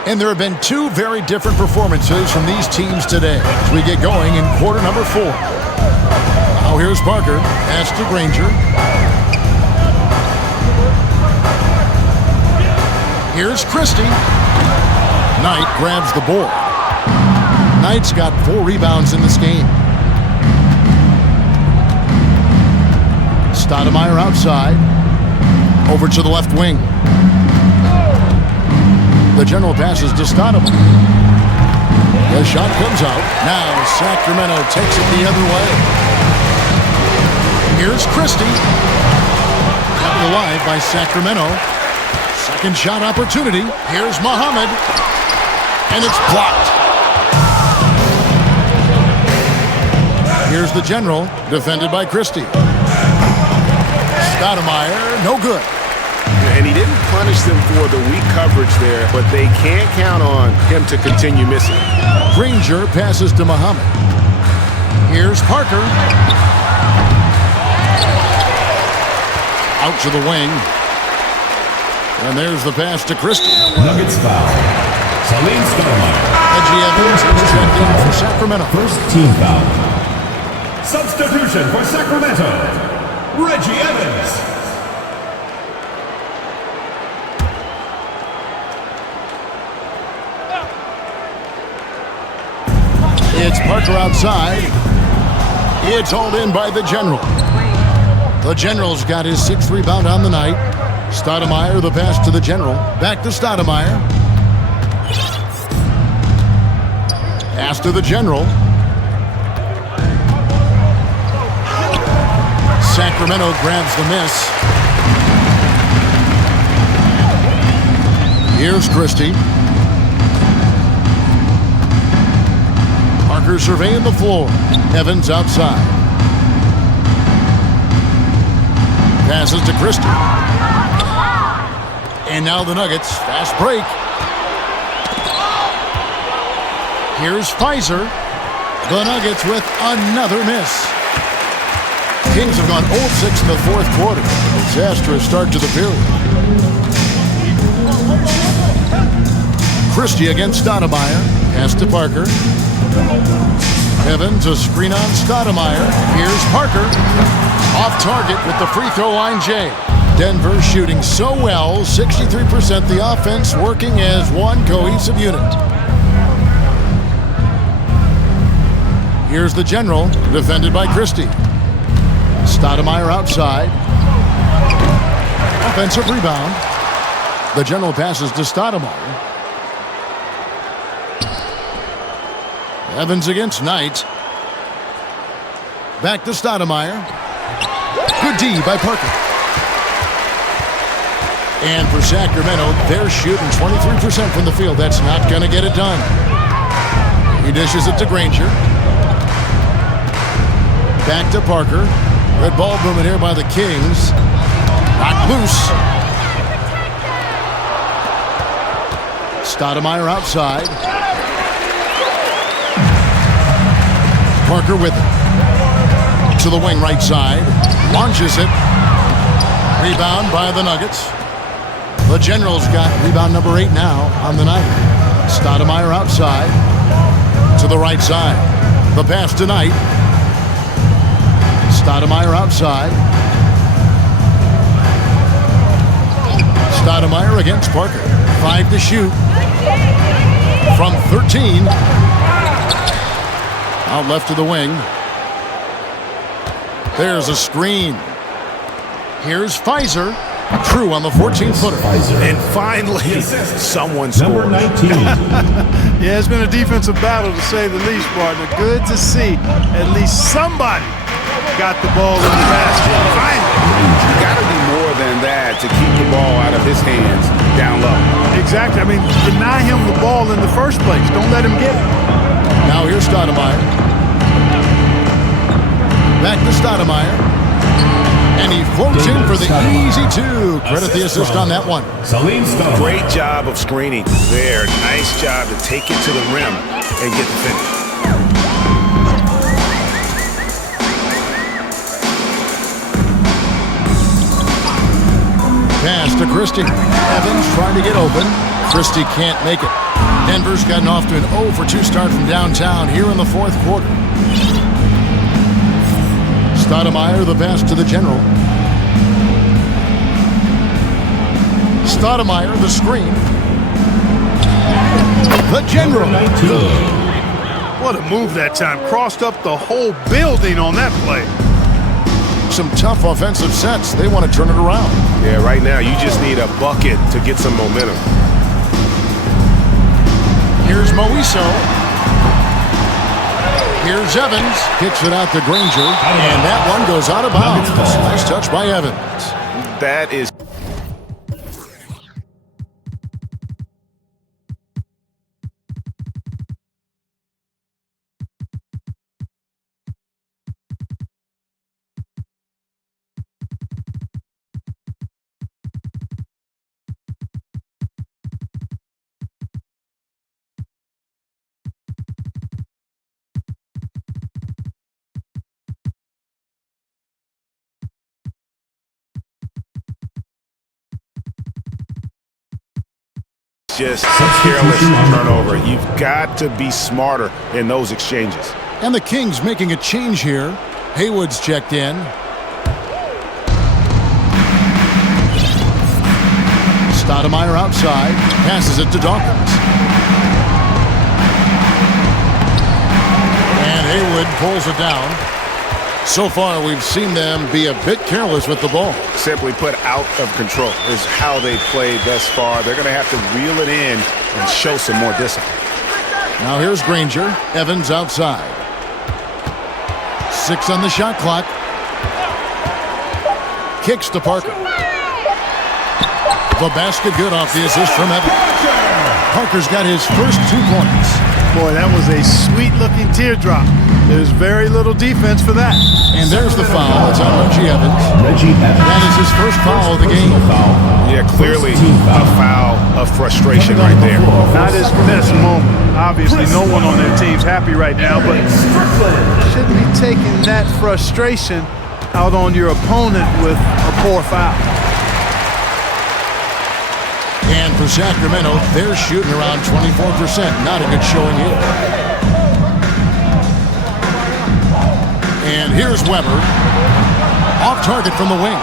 And there have been 2 very different performances from these teams today as we get going in quarter number 4. Now here's Parker. Pass to Granger. Here's Christie. Knight grabs the board. Knight's got 4 rebounds in this game. Stoudemire outside. Over to the left wing. The general passes to Stoudemire. The shot comes out. Now Sacramento takes it the other way. Here's Christie. Kept alive by Sacramento. Second shot opportunity. Here's Muhammad. And it's blocked. Here's the general, defended by Christie. Stoudemire, no good. And he didn't punish them for the weak coverage there, but they can't count on him to continue missing. Granger passes to Muhammad. Here's Parker. Out to the wing. And there's the pass to Christie. Nuggets foul. Salim Stoudemire. Reggie Evans is checked in for Sacramento. 1st team foul. Substitution for Sacramento, Reggie Evans. It's Parker outside. It's hauled in by the general. The general's got his 6th rebound on the night. Stoudemire, the pass to the general. Back to Stoudemire. Pass to the general. Sacramento grabs the miss. Here's Christie. Parker surveying the floor. Evans outside. Passes to Christie. And now the Nuggets. Fast break. Here's Fizer. The Nuggets with another miss. Kings have gone 0-6 in the 4th quarter. Disastrous start to the period. Christie against Stoudemire. Pass to Parker. Evans, a screen on Stoudemire. Here's Parker. Off target with the free throw line, Jay. Denver shooting so well, 63% the offense working as one cohesive unit. Here's the general, defended by Christie. Stoudemire outside. Offensive rebound. The general passes to Stoudemire. Evans against Knight. Back to Stoudemire. Good D by Parker. And for Sacramento, they're shooting 23% from the field. That's not going to get it done. He dishes it to Granger. Back to Parker. Red ball movement here by the Kings. Knocked loose. Stoudemire outside. Parker with it. To the wing right side. Launches it. Rebound by the Nuggets. The Generals got rebound number 8 now on the night. Stoudemire outside. To the right side. The pass tonight. Stoudemire outside. Stoudemire against Parker. 5 to shoot. From 13. Out left to the wing. There's a screen. Here's Fizer. True on the 14-footer. And finally, someone Number scores. 19. Yeah, it's been a defensive battle to say the least, partner. Good to see at least somebody got the ball in the basket. Finally. You got to do more than that to keep the ball out of his hands down low. Exactly. I mean, deny him the ball in the first place. Don't let him get it. Now here's Stoudemire. Back to Stoudemire. And he floats in for the easy 2. Credit the assist on that one. Salim Stoudemire. Great job of screening there. Nice job to take it to the rim and get the finish. Pass to Christie. Evans trying to get open. Christie can't make it. Denver's gotten off to an 0 for 2 start from downtown here in the 4th quarter. Stoudemire, the pass to the General. Stoudemire, the screen. The General. What a move that time. Crossed up the whole building on that play. Some tough offensive sets. They want to turn it around. Yeah, right now you just need a bucket to get some momentum. Here's Moiso. Here's Evans. Kicks it out to Granger. And that one goes out of bounds. Nice touch by Evans. That is... just careless turnover. You've got to be smarter in those exchanges. And the Kings making a change here. Haywood's checked in. Stoudemire outside. Passes it to Dawkins. And Haywood pulls it down. So far, we've seen them be a bit careless with the ball. Simply put, out of control is how they've played thus far. They're going to have to reel it in and show some more discipline. Now here's Granger. Evans outside. 6 on the shot clock. Kicks to Parker. The basket good off the assist from Evans. Parker's got his first 2 points. Boy, that was a sweet-looking teardrop. There's very little defense for that. And there's the foul. It's on Reggie Evans. That is his first foul of the game. Yeah, clearly a foul of frustration right there. Not his best moment. Obviously, no one on their team's happy right now, but shouldn't be taking that frustration out on your opponent with a poor foul. And for Sacramento, they're shooting around 24%. Not a good showing here. And here's Weber. Off target from the wing.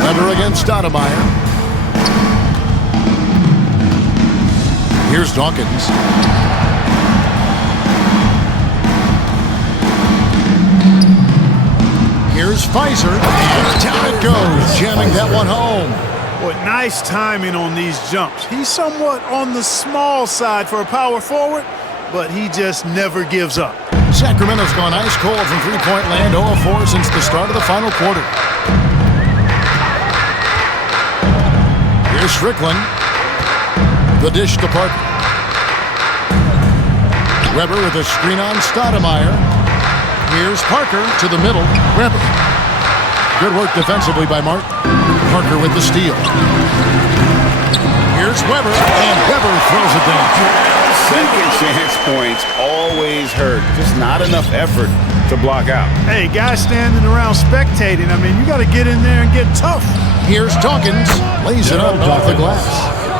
Weber against Stoudemire. Here's Dawkins. Here's Fizer. And down it goes. Jamming that one home. Boy, nice timing on these jumps. He's somewhat on the small side for a power forward, but he just never gives up. Sacramento's gone ice cold from three-point land, 0-4 since the start of the final quarter. Here's Strickland. The dish to Parker. Weber with a screen on Stoudemire. Here's Parker to the middle. Weber. Good work defensively by Martin. Parker with the steal. Here's Weber, and Weber throws it down. Second chance points always hurt. Just not enough effort to block out. Hey, guys standing around spectating, I mean, you got to get in there and get tough. Here's Dawkins, lays it up off the glass.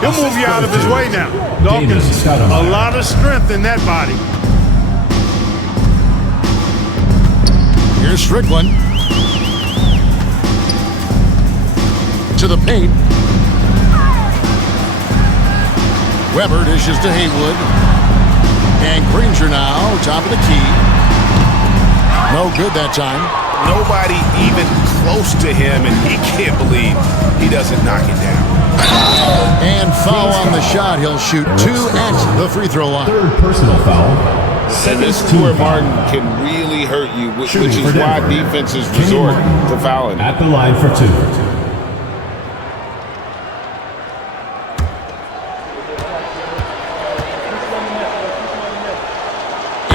He'll move you out of his way now. Dawkins, a lot of strength in that body. Here's Strickland. To the paint. Weber dishes to Haywood. And Granger now, top of the key. No good that time. Nobody even close to him, and he can't believe he doesn't knock it down. And foul on the shot. He'll shoot 2 at the free throw line. Third personal foul. And this is where Martin can really hurt you, which is why defenses resort to fouling. At the line for 2.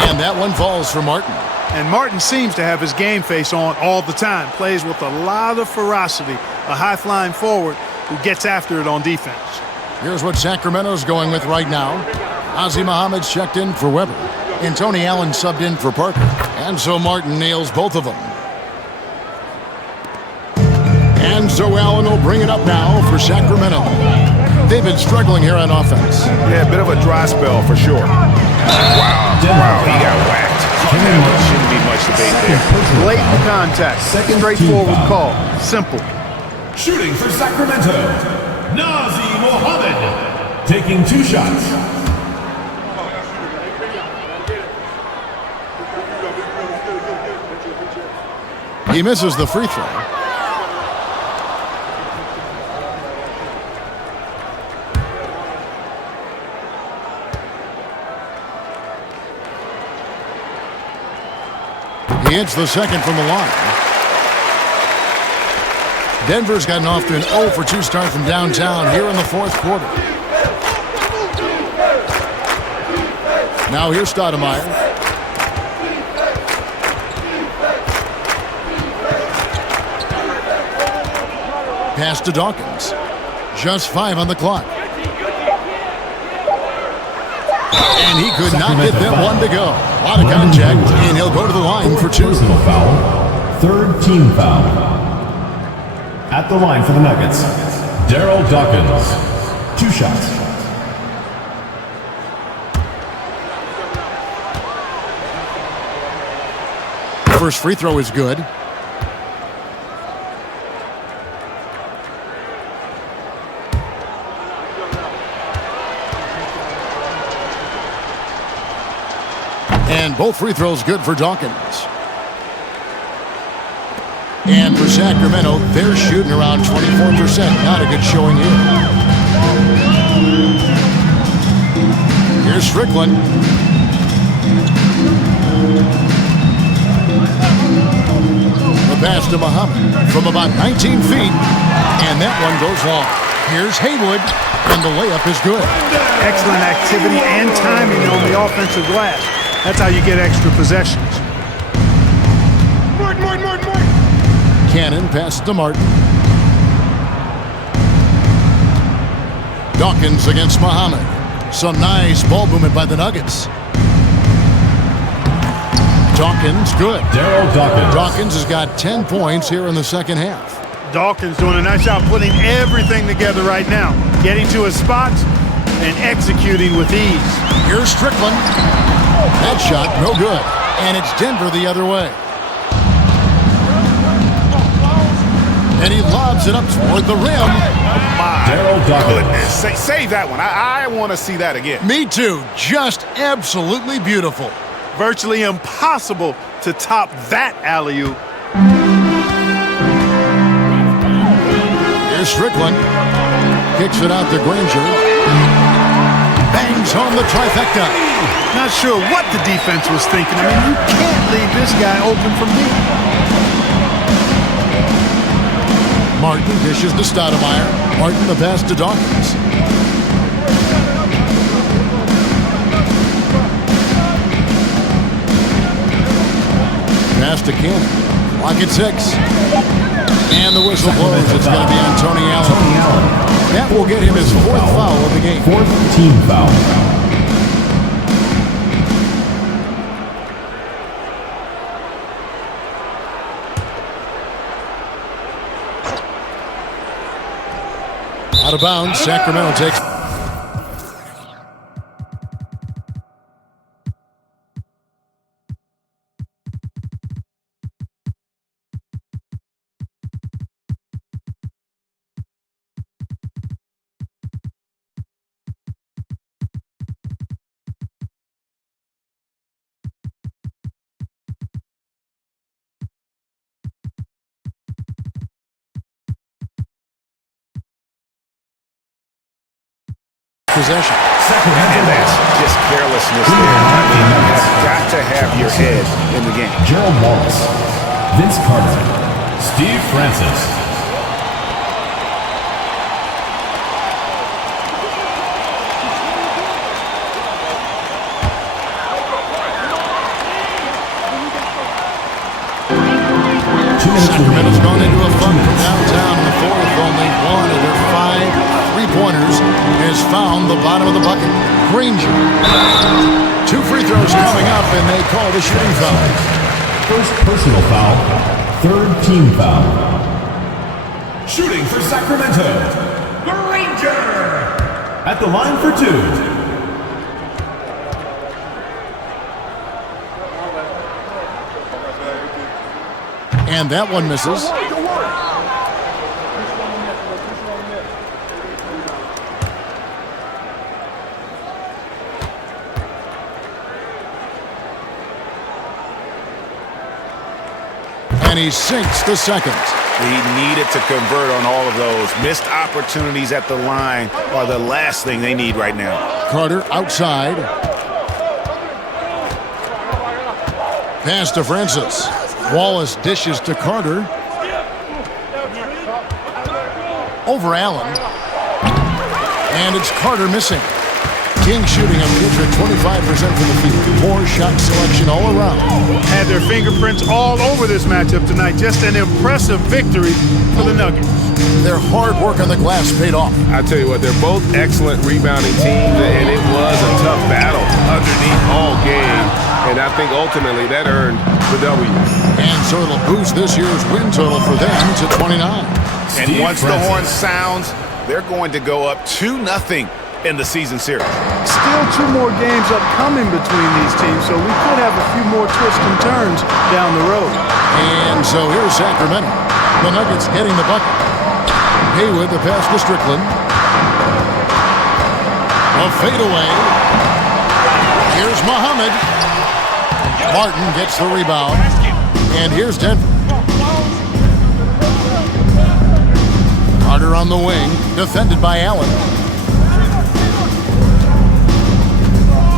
And that one falls for Martin. And Martin seems to have his game face on all the time. Plays with a lot of ferocity. A high-flying forward who gets after it on defense. Here's what Sacramento's going with right now. Ozzie Muhammad's checked in for Weber. And Tony Allen subbed in for Parker. And so Martin nails both of them. And so Allen will bring it up now for Sacramento. They've been struggling here on offense. Yeah, a bit of a dry spell for sure. Wow, he got whacked. Shouldn't be much debate there. Blatant contact. Straightforward call. Simple. Shooting for Sacramento, Nazi Mohammed, taking 2 shots. He misses the free throw. He hits the second from the line. Denver's gotten off to an 0 for 2 start from downtown here in the 4th quarter. Now here's Stoudemire. Pass to Dawkins. Just 5 on the clock. And he could not get that one to go. A lot of contact, and he'll go to the line for 2. Personal foul. Third team foul. At the line for the Nuggets, Daryl Dawkins. 2 shots. First free throw is good. And both free throws good for Dawkins. And for Sacramento, they're shooting around 24%. Not a good showing here. Here's Strickland. The pass to Muhammad from about 19 feet. And that one goes long. Here's Haywood. And the layup is good. Excellent activity and timing on the offensive glass. That's how you get extra possessions. Martin. Cannon passes to Martin. Dawkins against Muhammad. Some nice ball movement by the Nuggets. Dawkins, good. Daryl Dawkins. Dawkins has got 10 points here in the second half. Dawkins doing a nice job putting everything together right now. Getting to his spots and executing with ease. Here's Strickland. That shot, no good. And it's Denver the other way. And he lobs it up toward the rim. Daryl Dawkins. Save that one. I want to see that again. Me too. Just absolutely beautiful. Virtually impossible to top that alley-oop. Here's Strickland. Kicks it out to Granger. Bangs home the trifecta. Not sure what the defense was thinking. I mean, you can't leave this guy open from deep. Martin dishes to Stoudemire. Martin the pass to Dawkins. Pass to Cannon. Clock at 6. And the whistle blows. It's going to be on Tony Allen. That will get him his 4th foul of the game. 4th team foul. Out of bounds, Sacramento takes. Possession. And that's just carelessness there. I mean, you have got to have your head in the game. Gerald Wallace, Vince Carter, Steve Francis. Sacramento's gone into a funk from downtown in the 4th. Only one of their 5 3-pointers has found the bottom of the bucket. Granger. 2 free throws coming up, and they call the shooting foul. First personal foul, 3rd team foul. Shooting for Sacramento, Granger. At the line for 2. And that one misses. And he sinks the second. He needed to convert on all of those. Missed opportunities at the line are the last thing they need right now. Carter outside. Pass to Francis. Wallace dishes to Carter. Over Allen. And it's Carter missing. King shooting on the at 25% from the field. Poor shot selection all around. Had their fingerprints all over this matchup tonight. Just an impressive victory for the Nuggets. Their hard work on the glass paid off. I tell you what, they're both excellent rebounding teams, and it was a tough battle underneath all game. And I think ultimately that earned the W. And so it'll boost this year's win total for them to 29. And once the horn sounds, they're going to go up 2-0 in the season series. Still 2 more games upcoming between these teams, so we could have a few more twists and turns down the road. And so here's Sacramento. The Nuggets getting the bucket. Haywood, the pass to Strickland. A fadeaway. Here's Muhammad. Martin gets the rebound. And here's Denver. Carter on the wing, defended by Allen.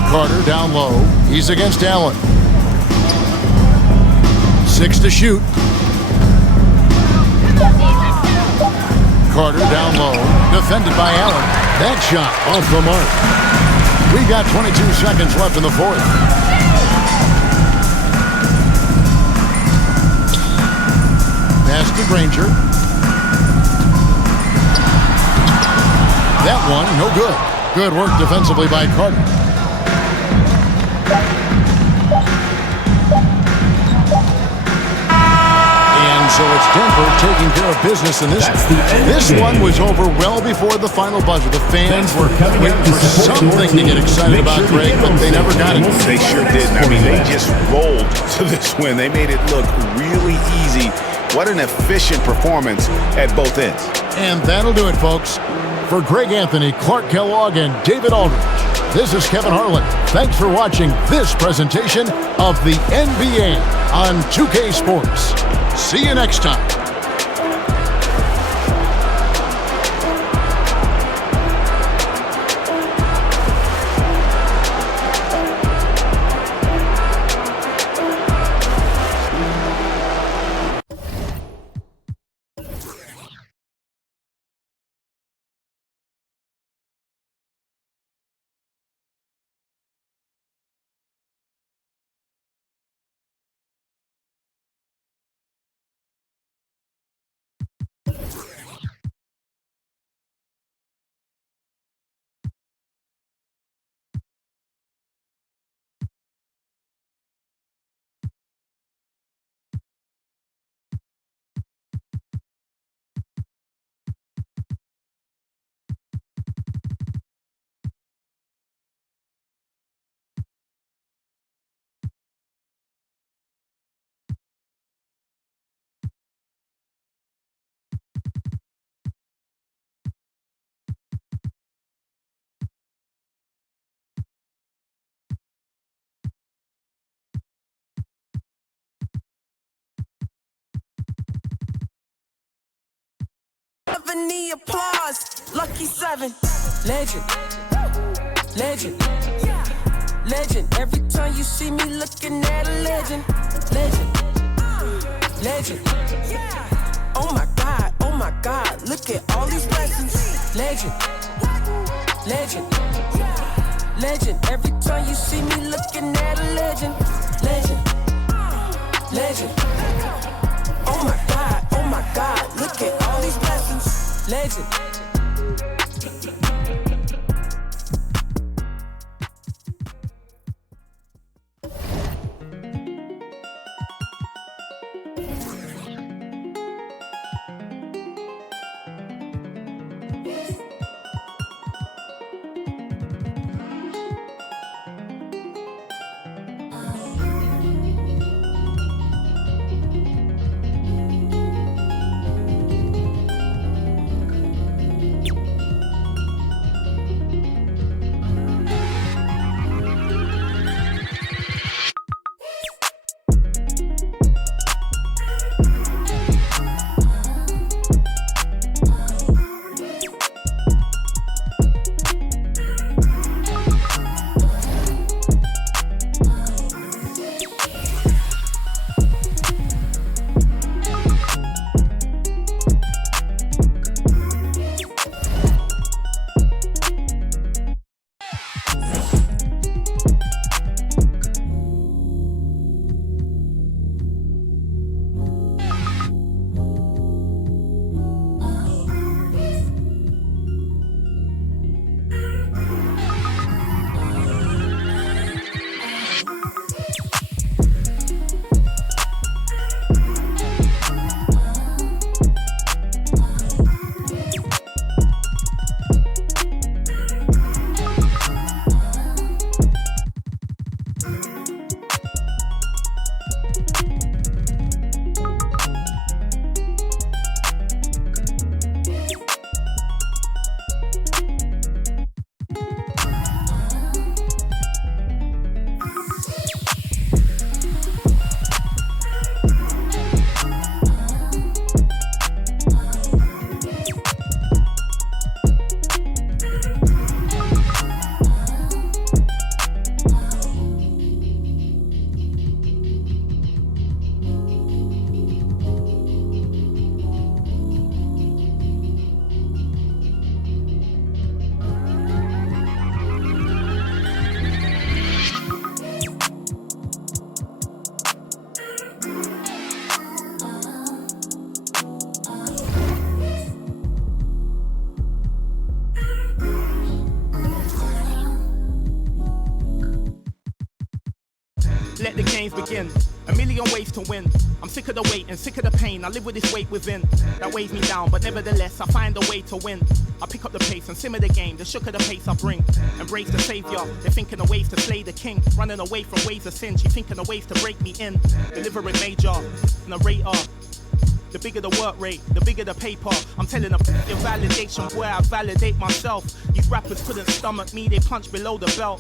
Carter down low. He's against Allen. 6 to shoot. Carter down low, defended by Allen. That shot off the mark. We got 22 seconds left in the 4th. Pass to Granger. That one, no good. Good work defensively by Carter. And so it's Denver taking care of business in this. This one was over well before the final buzzer. The fans were waiting for something to get excited about, Greg, but they never got it. They sure didn't. I mean, they just rolled to this win. They made it look really easy. What an efficient performance at both ends. And that'll do it, folks. For Greg Anthony, Clark Kellogg, and David Aldridge, this is Kevin Harlan. Thanks for watching this presentation of the NBA on 2K Sports. See you next time. me applause. Lucky 7. Legend. Legend. Legend. Every time you see me looking at a legend. Legend. Legend. Oh my God, look at all these blessings. Legend. Legend. Legend. Every time you see me looking at a legend. Legend. Legend. Oh my God, look at all these blessings. Legend. Let the games begin. A million ways to win. I'm sick of the wait and sick of the pain. I live with this weight within that weighs me down, but nevertheless I find a way to win. I pick up the pace and simmer the game. The shook of the pace I bring. Embrace the savior. They're thinking of ways to slay the king. Running away from ways of sin. She thinking of ways to break me in. Delivering major, narrator. The bigger the work rate, the bigger the paper. I'm telling them your validation where I validate myself. These rappers couldn't stomach me, they punch below the belt.